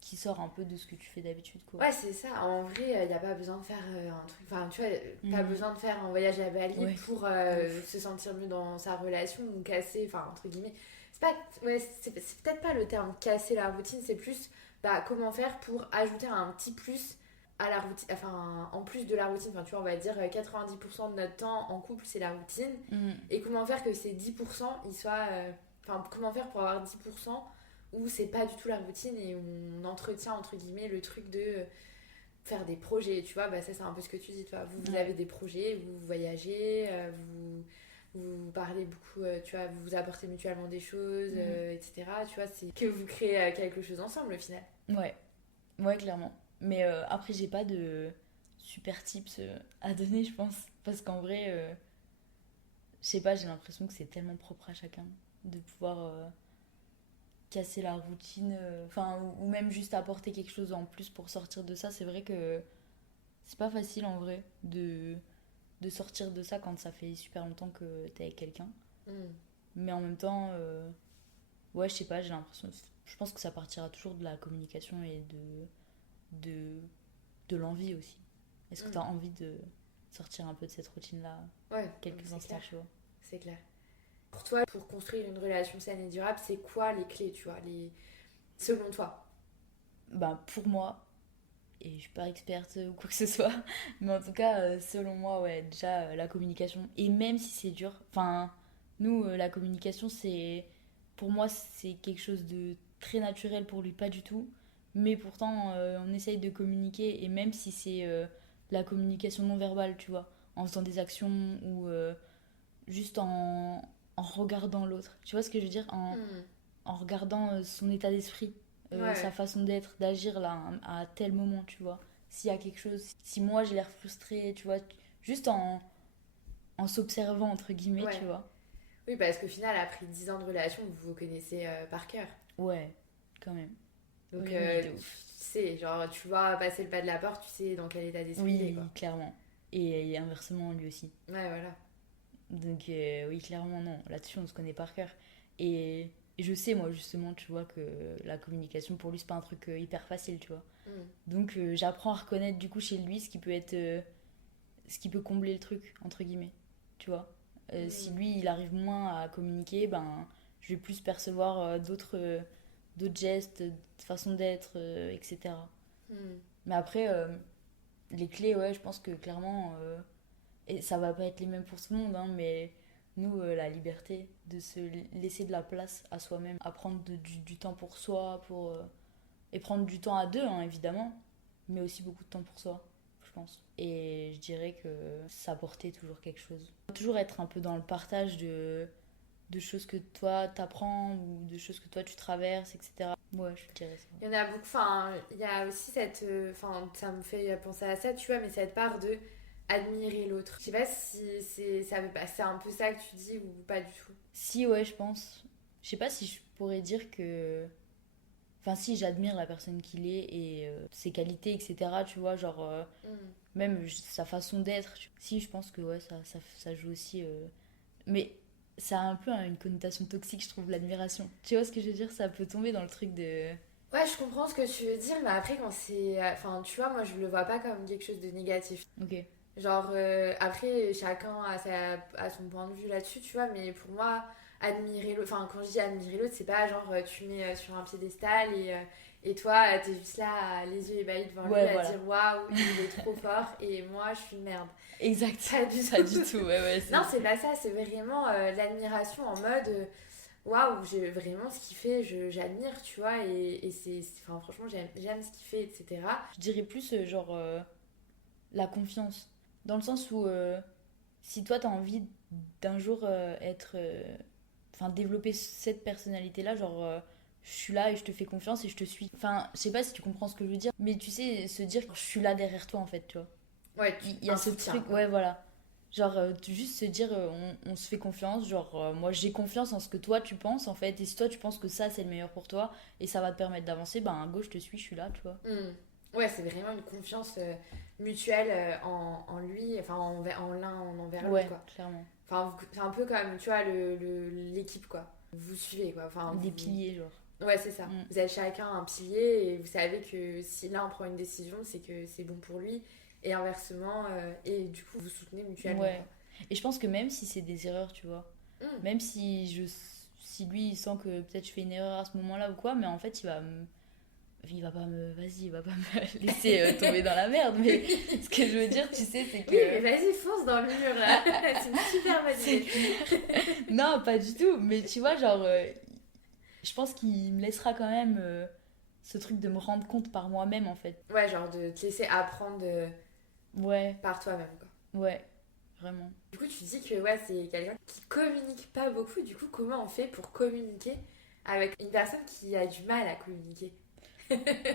qui sort un peu de ce que tu fais d'habitude, quoi. Ouais, c'est ça. En vrai, il n'y a pas besoin de faire un truc. Enfin, tu vois, pas Mhm. besoin de faire un voyage à Bali Ouais, pour ouf. se sentir mieux dans sa relation ou casser, enfin, entre guillemets. C'est pas, ouais, c'est peut-être pas le terme casser la routine, c'est plus bah, comment faire pour ajouter un petit plus à la routine, enfin, en plus de la routine, enfin, tu vois, on va dire 90% de notre temps en couple, c'est la routine. Et comment faire que ces 10%, ils soient. Enfin, comment faire pour avoir 10% où c'est pas du tout la routine et on entretient, entre guillemets, le truc de faire des projets, tu vois, bah ça c'est un peu ce que tu dis, toi. Vous avez des projets, vous voyagez, vous parlez beaucoup, tu vois, vous vous apportez mutuellement des choses, etc. Tu vois, c'est que vous créez quelque chose ensemble au final. Ouais, ouais, clairement. Mais après, j'ai pas de super tips à donner, je pense. Parce qu'en vrai, je sais pas, j'ai l'impression que c'est tellement propre à chacun de pouvoir casser la routine. Enfin, ou même juste apporter quelque chose en plus pour sortir de ça. C'est vrai que c'est pas facile en vrai de sortir de ça quand ça fait super longtemps que t'es avec quelqu'un. Mm. Mais en même temps, ouais, je sais pas, j'ai l'impression. Je pense que ça partira toujours de la communication et de, de l'envie aussi. Est-ce que tu as Mm. envie de sortir un peu de cette routine-là Ouais, quelques c'est instants, clair, tu vois? c'est clair. Pour toi, pour construire une relation saine et durable, c'est quoi les clés, tu vois, selon toi? Bah, pour moi, et je suis pas experte ou quoi que ce soit, mais en tout cas, selon moi, ouais, déjà la communication. Et même si c'est dur, enfin, nous, la communication, c'est. Pour moi, c'est quelque chose de très naturel, pour lui, pas du tout. Mais pourtant, on essaye de communiquer, et même si c'est la communication non verbale, tu vois, en faisant des actions ou juste en regardant l'autre. Tu vois ce que je veux dire? Mm. En regardant son état d'esprit, Ouais, sa ouais. façon d'être, d'agir là, à tel moment, tu vois. S'il y a quelque chose, si moi j'ai l'air frustrée, tu vois, juste en s'observant, entre guillemets, Ouais. tu vois. Oui, parce qu'au final, après 10 ans de relation, vous vous connaissez par cœur. Ouais, quand même. Donc, Oui, oui, de tu ouf. sais, genre, tu vois passer le pas de la porte, tu sais dans quel état d'esprit il est, quoi. Oui, clairement. Et inversement, lui aussi. Ouais, voilà. Donc, oui, clairement, non. Là-dessus, on se connaît par cœur. Et je sais, moi, justement, tu vois, que la communication, pour lui, c'est pas un truc hyper facile, tu vois. Mm. Donc, j'apprends à reconnaître, du coup, chez lui, ce qui peut être ce qui peut combler le truc, entre guillemets. Tu vois. Si Mm. lui, il arrive moins à communiquer, ben, je vais plus percevoir d'autres gestes, façons d'être, etc. Mm. Mais après, les clés, ouais, je pense que clairement, et ça va pas être les mêmes pour tout le monde, hein, mais nous, la liberté de se laisser de la place à soi-même, à prendre du temps pour soi, et prendre du temps à deux, hein, évidemment, mais aussi beaucoup de temps pour soi, je pense. Et je dirais que ça apportait toujours quelque chose. Toujours être un peu dans le partage de choses que toi t'apprends ou de choses que toi tu traverses, etc. Ouais, je dirais ça. Il y en a beaucoup, enfin, il y a aussi cette. Enfin, ça me fait penser à ça, tu vois, mais cette part de admirer l'autre. Je sais pas si c'est un peu ça que tu dis ou pas du tout. Si, ouais, je pense. Je sais pas si je pourrais dire que. Enfin, si, j'admire la personne qu'il est et ses qualités, etc. Tu vois, genre, Mm. même sa façon d'être. Si, je pense que ouais, ça joue aussi. Mais ça a un peu une connotation toxique, je trouve, l'admiration. Tu vois ce que je veux dire? Ça peut tomber dans le truc de. Ouais, je comprends ce que tu veux dire, mais après, quand c'est. Enfin, tu vois, moi, je le vois pas comme quelque chose de négatif. Ok. Genre, après, chacun a son point de vue là-dessus, tu vois, mais pour moi, admirer l'autre, enfin, quand je dis admirer l'autre, c'est pas genre tu mets sur un piédestal et toi, t'es juste là, les yeux ébahis devant lui, Ouais, à voilà. dire waouh, il est trop fort et moi, je suis une merde. Exact. Pas du Pas tout. du tout, ouais, ouais. Non, c'est pas ça, c'est vraiment de l'admiration en mode waouh, j'ai vraiment ce qu'il fait, j'admire, tu vois, et enfin, franchement, j'aime ce qu'il fait, etc. Je dirais plus, genre, la confiance. Dans le sens où, si toi, t'as envie d'un jour être. Enfin, développer cette personnalité-là, genre. Je suis là et je te fais confiance et je te suis. Enfin, je sais pas si tu comprends ce que je veux dire, mais tu sais, se dire je suis là derrière toi en fait, tu vois. Ouais, Il y a un ce soutien, truc, quoi. ouais, voilà. Genre, juste se dire, on se fait confiance. Genre, moi, j'ai confiance en ce que toi, tu penses, en fait. Et si toi, tu penses que ça, c'est le meilleur pour toi, et ça va te permettre d'avancer, ben, à gauche, je te suis, je suis là, tu vois. Hmm. Ouais, c'est vraiment une confiance mutuelle en lui, enfin en l'un en envers l'autre, Ouais, quoi. clairement. Enfin, c'est un peu comme, tu vois, l'équipe, quoi. Vous suivez, quoi. Enfin, Des piliers, genre. Ouais, c'est ça. Mm. Vous avez chacun un pilier et vous savez que si l'un prend une décision, c'est que c'est bon pour lui. Et inversement, et du coup, vous soutenez mutuellement, Ouais. quoi. Et je pense que même si c'est des erreurs, tu vois, Hmm. même si lui, il sent que peut-être je fais une erreur à ce moment-là ou quoi, mais en fait, il va pas me laisser tomber dans la merde, mais ce que je veux dire, tu sais, c'est que... Oui, mais vas-y, fonce dans le mur, là. C'est une super bonne C'est idée. Non, pas du tout, mais tu vois, genre, je pense qu'il me laissera quand même ce truc de me rendre compte par moi-même, en fait. Ouais, genre de te laisser apprendre Ouais, par toi-même, quoi. ouais, vraiment. Du coup, tu dis que ouais, c'est quelqu'un qui communique pas beaucoup. Du coup, comment on fait pour communiquer avec une personne qui a du mal à communiquer?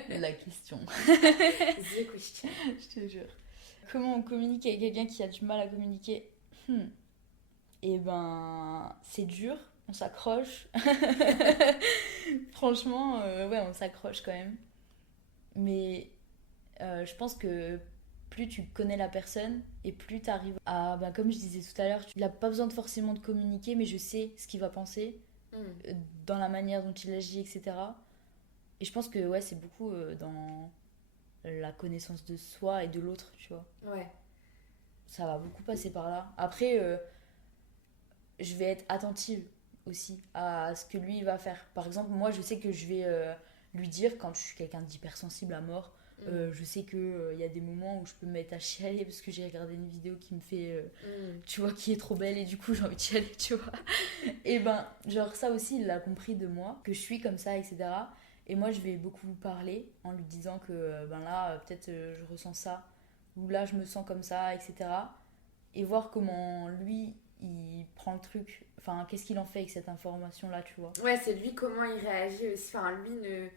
La question. The question. Je te jure. Comment on communique avec quelqu'un qui a du mal à communiquer? Eh ben, c'est dur, on s'accroche. Franchement, ouais, on s'accroche quand même. Mais je pense que plus tu connais la personne et plus tu arrives à, ben, comme je disais tout à l'heure, il n'a pas besoin de forcément de communiquer, mais je sais ce qu'il va penser, Hmm. dans la manière dont il agit, etc. Et je pense que ouais, c'est beaucoup dans la connaissance de soi et de l'autre, tu vois. Ouais. Ça va beaucoup passer par là. Après, je vais être attentive aussi à ce que lui il va faire. Par exemple, moi je sais que je vais lui dire quand je suis quelqu'un d'hypersensible à mort. Hmm. Je sais que il y a des moments où je peux me mettre à chialer parce que j'ai regardé une vidéo qui me fait, Hmm. tu vois, qui est trop belle et du coup j'ai envie de chialer, tu vois. Et ben, genre ça aussi il l'a compris de moi, que je suis comme ça, etc. Et moi je vais beaucoup parler en lui disant que ben là peut-être je ressens ça, ou là je me sens comme ça, etc. Et voir comment lui il prend le truc, enfin qu'est-ce qu'il en fait avec cette information là, tu vois. Ouais, c'est lui comment il réagit aussi. Enfin, lui ne.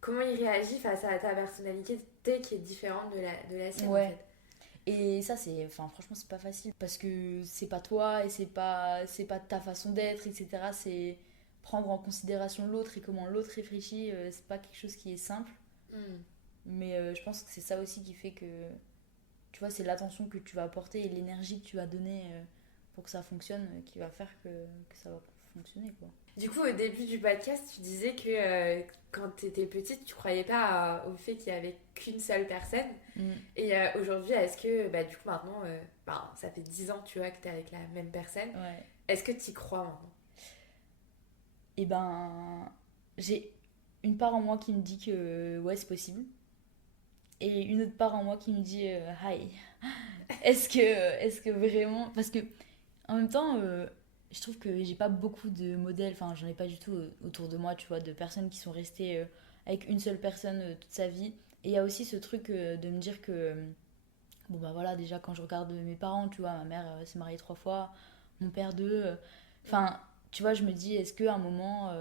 Comment il réagit face à ta personnalité qui est différente de la sienne en Ouais. fait. Et ça c'est, enfin franchement c'est pas facile parce que c'est pas toi et c'est pas ta façon d'être, etc. C'est prendre en considération l'autre et comment l'autre réfléchit, c'est pas quelque chose qui est simple. Hmm. Mais je pense que c'est ça aussi qui fait que, tu vois, c'est l'attention que tu vas apporter et l'énergie que tu vas donner pour que ça fonctionne qui va faire que ça va fonctionner, quoi. Du coup, au début du podcast, tu disais que quand tu étais petite, tu croyais pas au fait qu'il y avait qu'une seule personne. Mm. Et aujourd'hui, est-ce que, bah, du coup, maintenant, bah, ça fait 10 ans, tu vois, que tu es avec la même personne. Ouais. Est-ce que tu y crois maintenant? Et ben, j'ai une part en moi qui me dit que ouais, c'est possible. Et une autre part en moi qui me dit hi. Est-ce que vraiment. Parce que, en même temps, je trouve que j'ai pas beaucoup de modèles, enfin, j'en ai pas du tout autour de moi, tu vois, de personnes qui sont restées avec une seule personne toute sa vie. Et il y a aussi ce truc de me dire que, bon, bah voilà, déjà quand je regarde mes parents, tu vois, ma mère s'est mariée 3 fois, mon père deux. Enfin, tu vois, je me dis, est-ce qu'à un moment,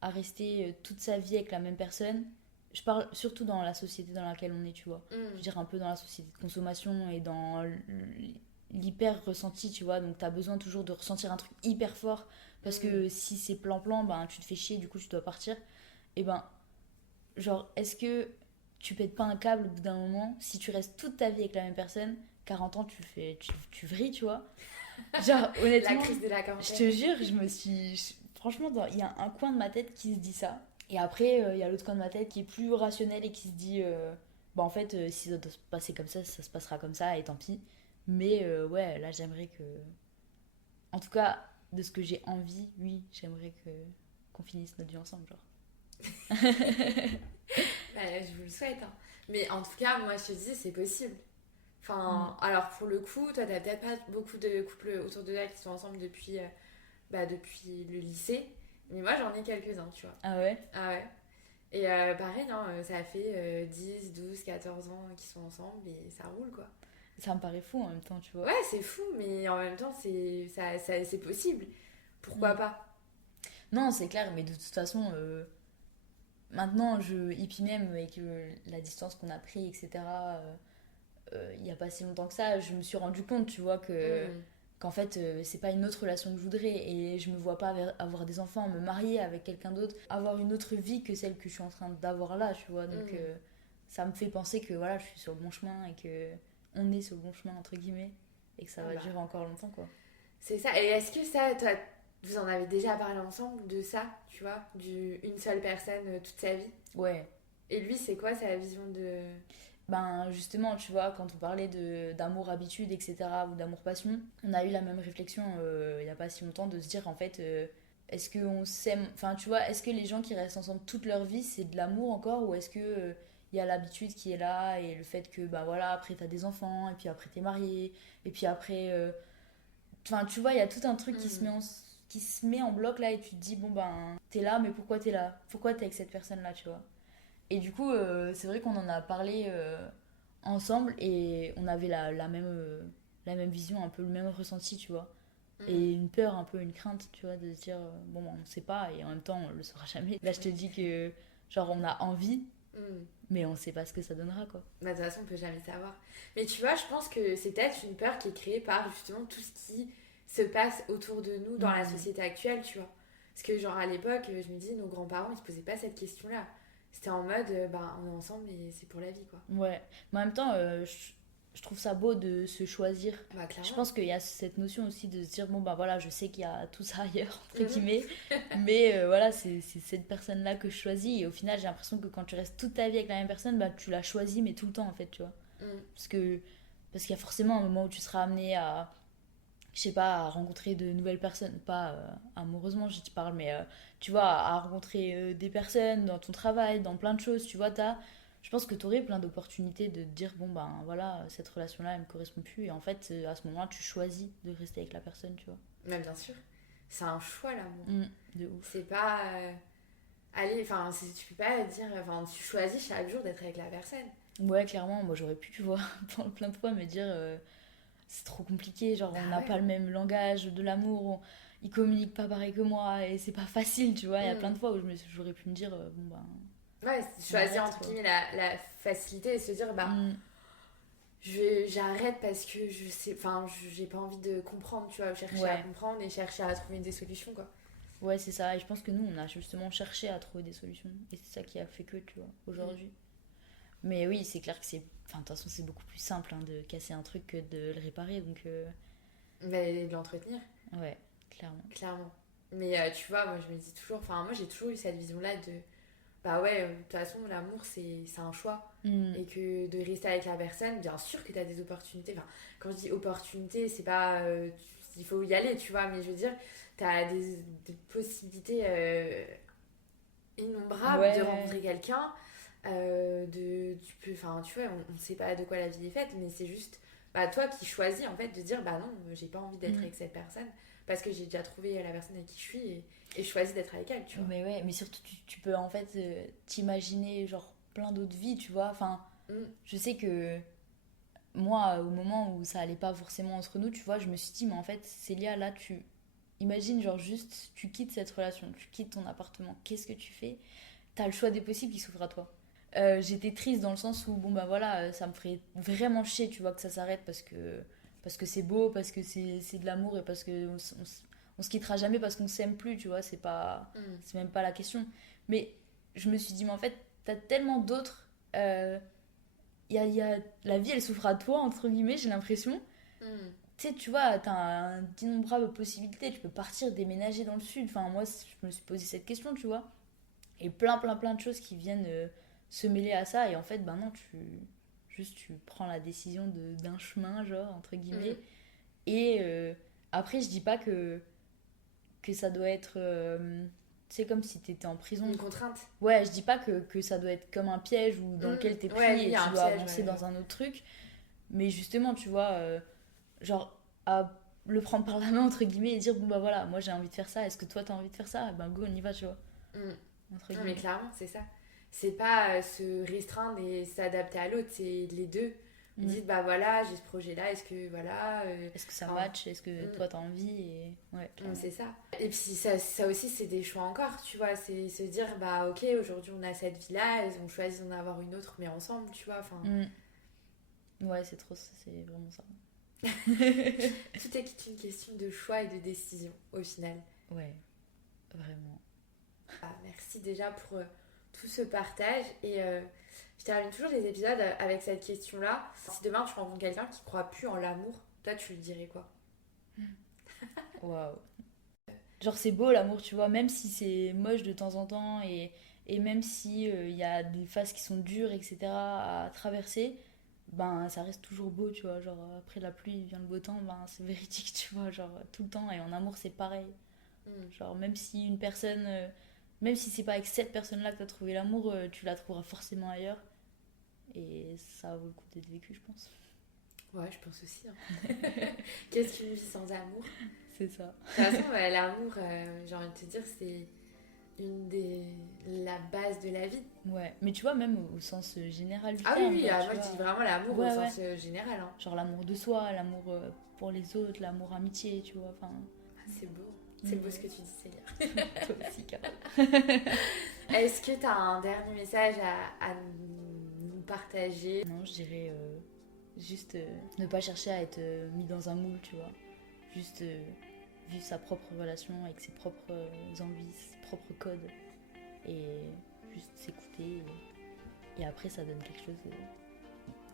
à rester toute sa vie avec la même personne, je parle surtout dans la société dans laquelle on est, tu vois. Je veux Hmm. dire, un peu dans la société de consommation et dans l'hyper ressenti, tu vois. Donc, t'as besoin toujours de ressentir un truc hyper fort parce Hmm. que si c'est plan-plan, ben, tu te fais chier, du coup, tu dois partir. Et ben, genre, est-ce que tu pètes pas un câble au bout d'un moment si tu restes toute ta vie avec la même personne? 40 ans, tu vrilles, tu vois. Genre, La honnêtement, crise de la je quarantaine. te jure, franchement, il y a un coin de ma tête qui se dit ça. Et après, il y a l'autre coin de ma tête qui est plus rationnel et qui se dit bah en fait, si ça doit se passer comme ça se passera comme ça et tant pis. Mais ouais, là, j'aimerais que. En tout cas, de ce que j'ai envie, oui, j'aimerais que qu'on finisse notre vie ensemble, genre. Bah, je vous le souhaite, hein. Mais en tout cas, moi, je te dis, c'est possible. Mm. Enfin, alors pour le coup, toi, t'as peut-être pas beaucoup de couples autour de toi qui sont ensemble depuis, bah, depuis le lycée. Mais moi, j'en ai quelques-uns, tu vois. Ah ouais? Ah ouais. Et pareil, hein, ça fait 10, 12, 14 ans qu'ils sont ensemble et ça roule, quoi. Ça me paraît fou en même temps, tu vois. Ouais, c'est fou, mais en même temps, c'est possible. Pourquoi Mm. pas? Non, c'est clair, mais de toute façon, maintenant, et puis même avec la distance qu'on a pris, etc., il n'y a pas si longtemps que ça, je me suis rendu compte, tu vois, Hmm. qu'en fait, c'est pas une autre relation que je voudrais. Et je me vois pas avoir des enfants, me marier avec quelqu'un d'autre, avoir une autre vie que celle que je suis en train d'avoir là, tu vois. Donc, Hmm. ça me fait penser que voilà, je suis sur le bon chemin et que on est sur le bon chemin, entre guillemets, et que ça Ah va bah, durer encore longtemps, quoi. c'est ça. Et est-ce que ça, toi, vous en avez déjà parlé ensemble de ça, tu vois, d'une seule personne toute sa vie? Ouais. Et lui, c'est quoi sa vision de. Ben justement, tu vois, quand on parlait d'amour habitude, etc., ou d'amour passion, on a eu la même réflexion il n'y a pas si longtemps de se dire en fait, est-ce qu'on s'aime, enfin tu vois, est-ce que les gens qui restent ensemble toute leur vie, c'est de l'amour encore, ou est-ce que il y a l'habitude qui est là et le fait que bah voilà, après t'as des enfants et puis après t'es marié et puis après enfin tu vois, il y a tout un truc Mm. qui se met en bloc là et tu te dis bon ben t'es là mais pourquoi t'es là? Pourquoi t'es avec cette personne là, tu vois? Et du coup, c'est vrai qu'on en a parlé ensemble et on avait la même vision, un peu le même ressenti, tu vois. Mm. Et une peur, un peu une crainte, tu vois, de se dire, bon, ben, on ne sait pas et en même temps, on le saura jamais. Là, je te dis que, genre, on a envie, Mm. mais on ne sait pas ce que ça donnera, quoi. Bah, de toute façon, on peut jamais savoir. Mais tu vois, je pense que c'est peut-être une peur qui est créée par justement tout ce qui se passe autour de nous dans la Hmm. société actuelle, tu vois. Parce que, genre, à l'époque, je me dis, nos grands-parents, ils se posaient pas cette question-là. C'était en mode, bah, on est ensemble et c'est pour la vie, quoi. Ouais. Mais en même temps, je trouve ça beau de se choisir. Bah, Je clairement. pense qu'il y a cette notion aussi de se dire, bon, bah voilà, je sais qu'il y a tout ça ailleurs, entre Mhm. guillemets, mais voilà, c'est cette personne-là que je choisis. Et au final, j'ai l'impression que quand tu restes toute ta vie avec la même personne, bah tu la choisis, mais tout le temps, en fait, tu vois. Mm. Parce que, parce qu'il y a forcément un moment où tu seras amené à, je sais pas, à rencontrer de nouvelles personnes. Pas amoureusement, je te parle, mais tu vois, à rencontrer des personnes dans ton travail, dans plein de choses. Tu vois, je pense que tu aurais plein d'opportunités de te dire, bon, ben voilà, cette relation-là, elle me correspond plus. Et en fait, à ce moment-là, tu choisis de rester avec la personne, tu vois. Mais bien sûr, c'est un choix, l'amour. Mm, de ouf. C'est pas. Allez, enfin, tu peux pas dire. Enfin, tu choisis chaque jour d'être avec la personne. Ouais, clairement, moi j'aurais pu, tu vois, plein de fois me dire, c'est trop compliqué, genre on Bah n'a ouais. pas le même langage de l'amour, ils communiquent pas pareil que moi et c'est pas facile, tu vois. Il y a plein Mm. de fois où j'aurais pu me dire, bon ben, Ouais, on choisir arrête entre quoi. guillemets la facilité et se dire, bah, Mm, j'arrête parce que je sais. Enfin, j'ai pas envie de comprendre, tu vois. Chercher à ouais, comprendre et chercher à trouver des solutions, quoi. ouais, c'est ça. Et je pense que nous, on a justement cherché à trouver des solutions et c'est ça qui a fait que, tu vois, Mm. aujourd'hui. Mais oui, c'est clair que c'est. Enfin, de toute façon, c'est beaucoup plus simple hein, de casser un truc que de le réparer, donc Mais de l'entretenir, ouais, clairement. clairement. Mais tu vois, moi, je me dis toujours. Enfin, moi, j'ai toujours eu cette vision-là de. Bah ouais, de toute façon, l'amour, c'est un choix. Mm, Et que de rester avec la personne, bien sûr que tu as des opportunités. Enfin, quand je dis opportunités, c'est pas. Il faut y aller, tu vois, mais je veux dire, tu as des possibilités innombrables de ouais. rencontrer quelqu'un. Tu peux. Enfin, tu vois, on ne sait pas de quoi la vie est faite, mais c'est juste. Bah, toi qui choisis, en fait, de dire, bah non, j'ai pas envie d'être Mm. avec cette personne. Parce que j'ai déjà trouvé la personne avec qui je suis et je choisis d'être avec elle, tu vois. Mais ouais, mais surtout tu peux en fait t'imaginer genre plein d'autres vies, tu vois. Enfin, Mm, je sais que moi, au moment où ça allait pas forcément entre nous, tu vois, je me suis dit, mais en fait, Célia, là, tu imagines genre juste, tu quittes cette relation, tu quittes ton appartement, qu'est-ce que tu fais? T'as le choix des possibles qui s'offrent à toi. J'étais triste dans le sens où, bon bah voilà, ça me ferait vraiment chier, tu vois, que ça s'arrête parce que c'est beau, parce que c'est de l'amour et parce que on se quittera jamais parce qu'on s'aime plus, tu vois, mm, c'est même pas la question. Mais je me suis dit, mais en fait, t'as tellement d'autres. euh, la vie, elle souffre à toi, entre guillemets, j'ai l'impression. mm. Tu sais, tu vois, t'as d'innombrables possibilités. Tu peux partir, déménager dans le sud. Enfin, moi, je me suis posé cette question, tu vois. Et plein de choses qui viennent se mêler à ça. Et en fait, ben non, juste, tu prends la décision d'un chemin, genre, entre Mm. guillemets. Et après, je dis pas que ça doit être. C'est comme si t'étais en prison. Une contrainte. Ouais, je dis pas que ça doit être comme un piège ou dans lequel t'es Ouais, pris oui, il et y a tu un dois piège, avancer ouais, dans un autre truc. Mais justement, tu vois, genre, à le prendre par la main, entre guillemets, et dire, bon bah voilà, moi j'ai envie de faire ça, est-ce que toi t'as envie de faire ça? Ben go, on y va, tu vois, Mm. entre Non, mais guillemets. clairement, c'est ça. C'est pas se restreindre et s'adapter à l'autre, c'est les deux. Vous Mm. dites, bah voilà, j'ai ce projet-là, est-ce que voilà. Est-ce que ça Enfin, match? Est-ce que mm, toi t'as envie? Et ouais, clairement. c'est ça. Et puis ça aussi, c'est des choix encore, tu vois. C'est se dire, bah ok, aujourd'hui on a cette vie-là, on choisit d'en avoir une autre, mais ensemble, tu vois. Enfin, Mm. Ouais, c'est vraiment ça. tout est une question de choix et de décision, au final. Ouais, vraiment. Ah, merci déjà pour tout ce partage. Et je termine toujours les épisodes avec cette question-là. Si demain tu rencontres quelqu'un qui croit plus en l'amour, toi tu lui dirais quoi? Waouh. Genre, c'est beau l'amour, tu vois, même si c'est moche de temps en temps et même si il y a des phases qui sont dures, etc., à traverser, ben ça reste toujours beau, tu vois. Genre, après la pluie vient le beau temps, ben c'est véridique, tu vois, genre tout le temps. Et en amour, c'est pareil. Genre, même si une personne, même si c'est pas avec cette personne-là que t'as trouvé l'amour, tu la trouveras forcément ailleurs. Et ça vaut le coup d'être vécu, je pense. Ouais, je pense aussi. Hein. Qu'est-ce qu'une vie sans amour? C'est ça. De toute façon, l'amour, j'ai envie de te dire, c'est la base de la vie. Ouais, mais tu vois, même au sens général du Ah terme. oui, oui, genre, moi je dis vraiment l'amour Ouais, au ouais. sens général. Hein. Genre l'amour de soi, l'amour pour les autres, l'amour amitié, tu vois. Enfin, C'est beau. C'est beau ce que tu dis, Célia. toi aussi, Carole. Est-ce que tu as un dernier message à nous partager? Non, je dirais juste ne pas chercher à être mis dans un moule, tu vois. Juste vivre sa propre relation avec ses propres envies, ses propres codes. Et juste s'écouter. Et après, ça donne quelque chose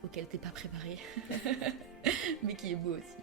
auquel t'es pas préparé. Mais qui est beau aussi.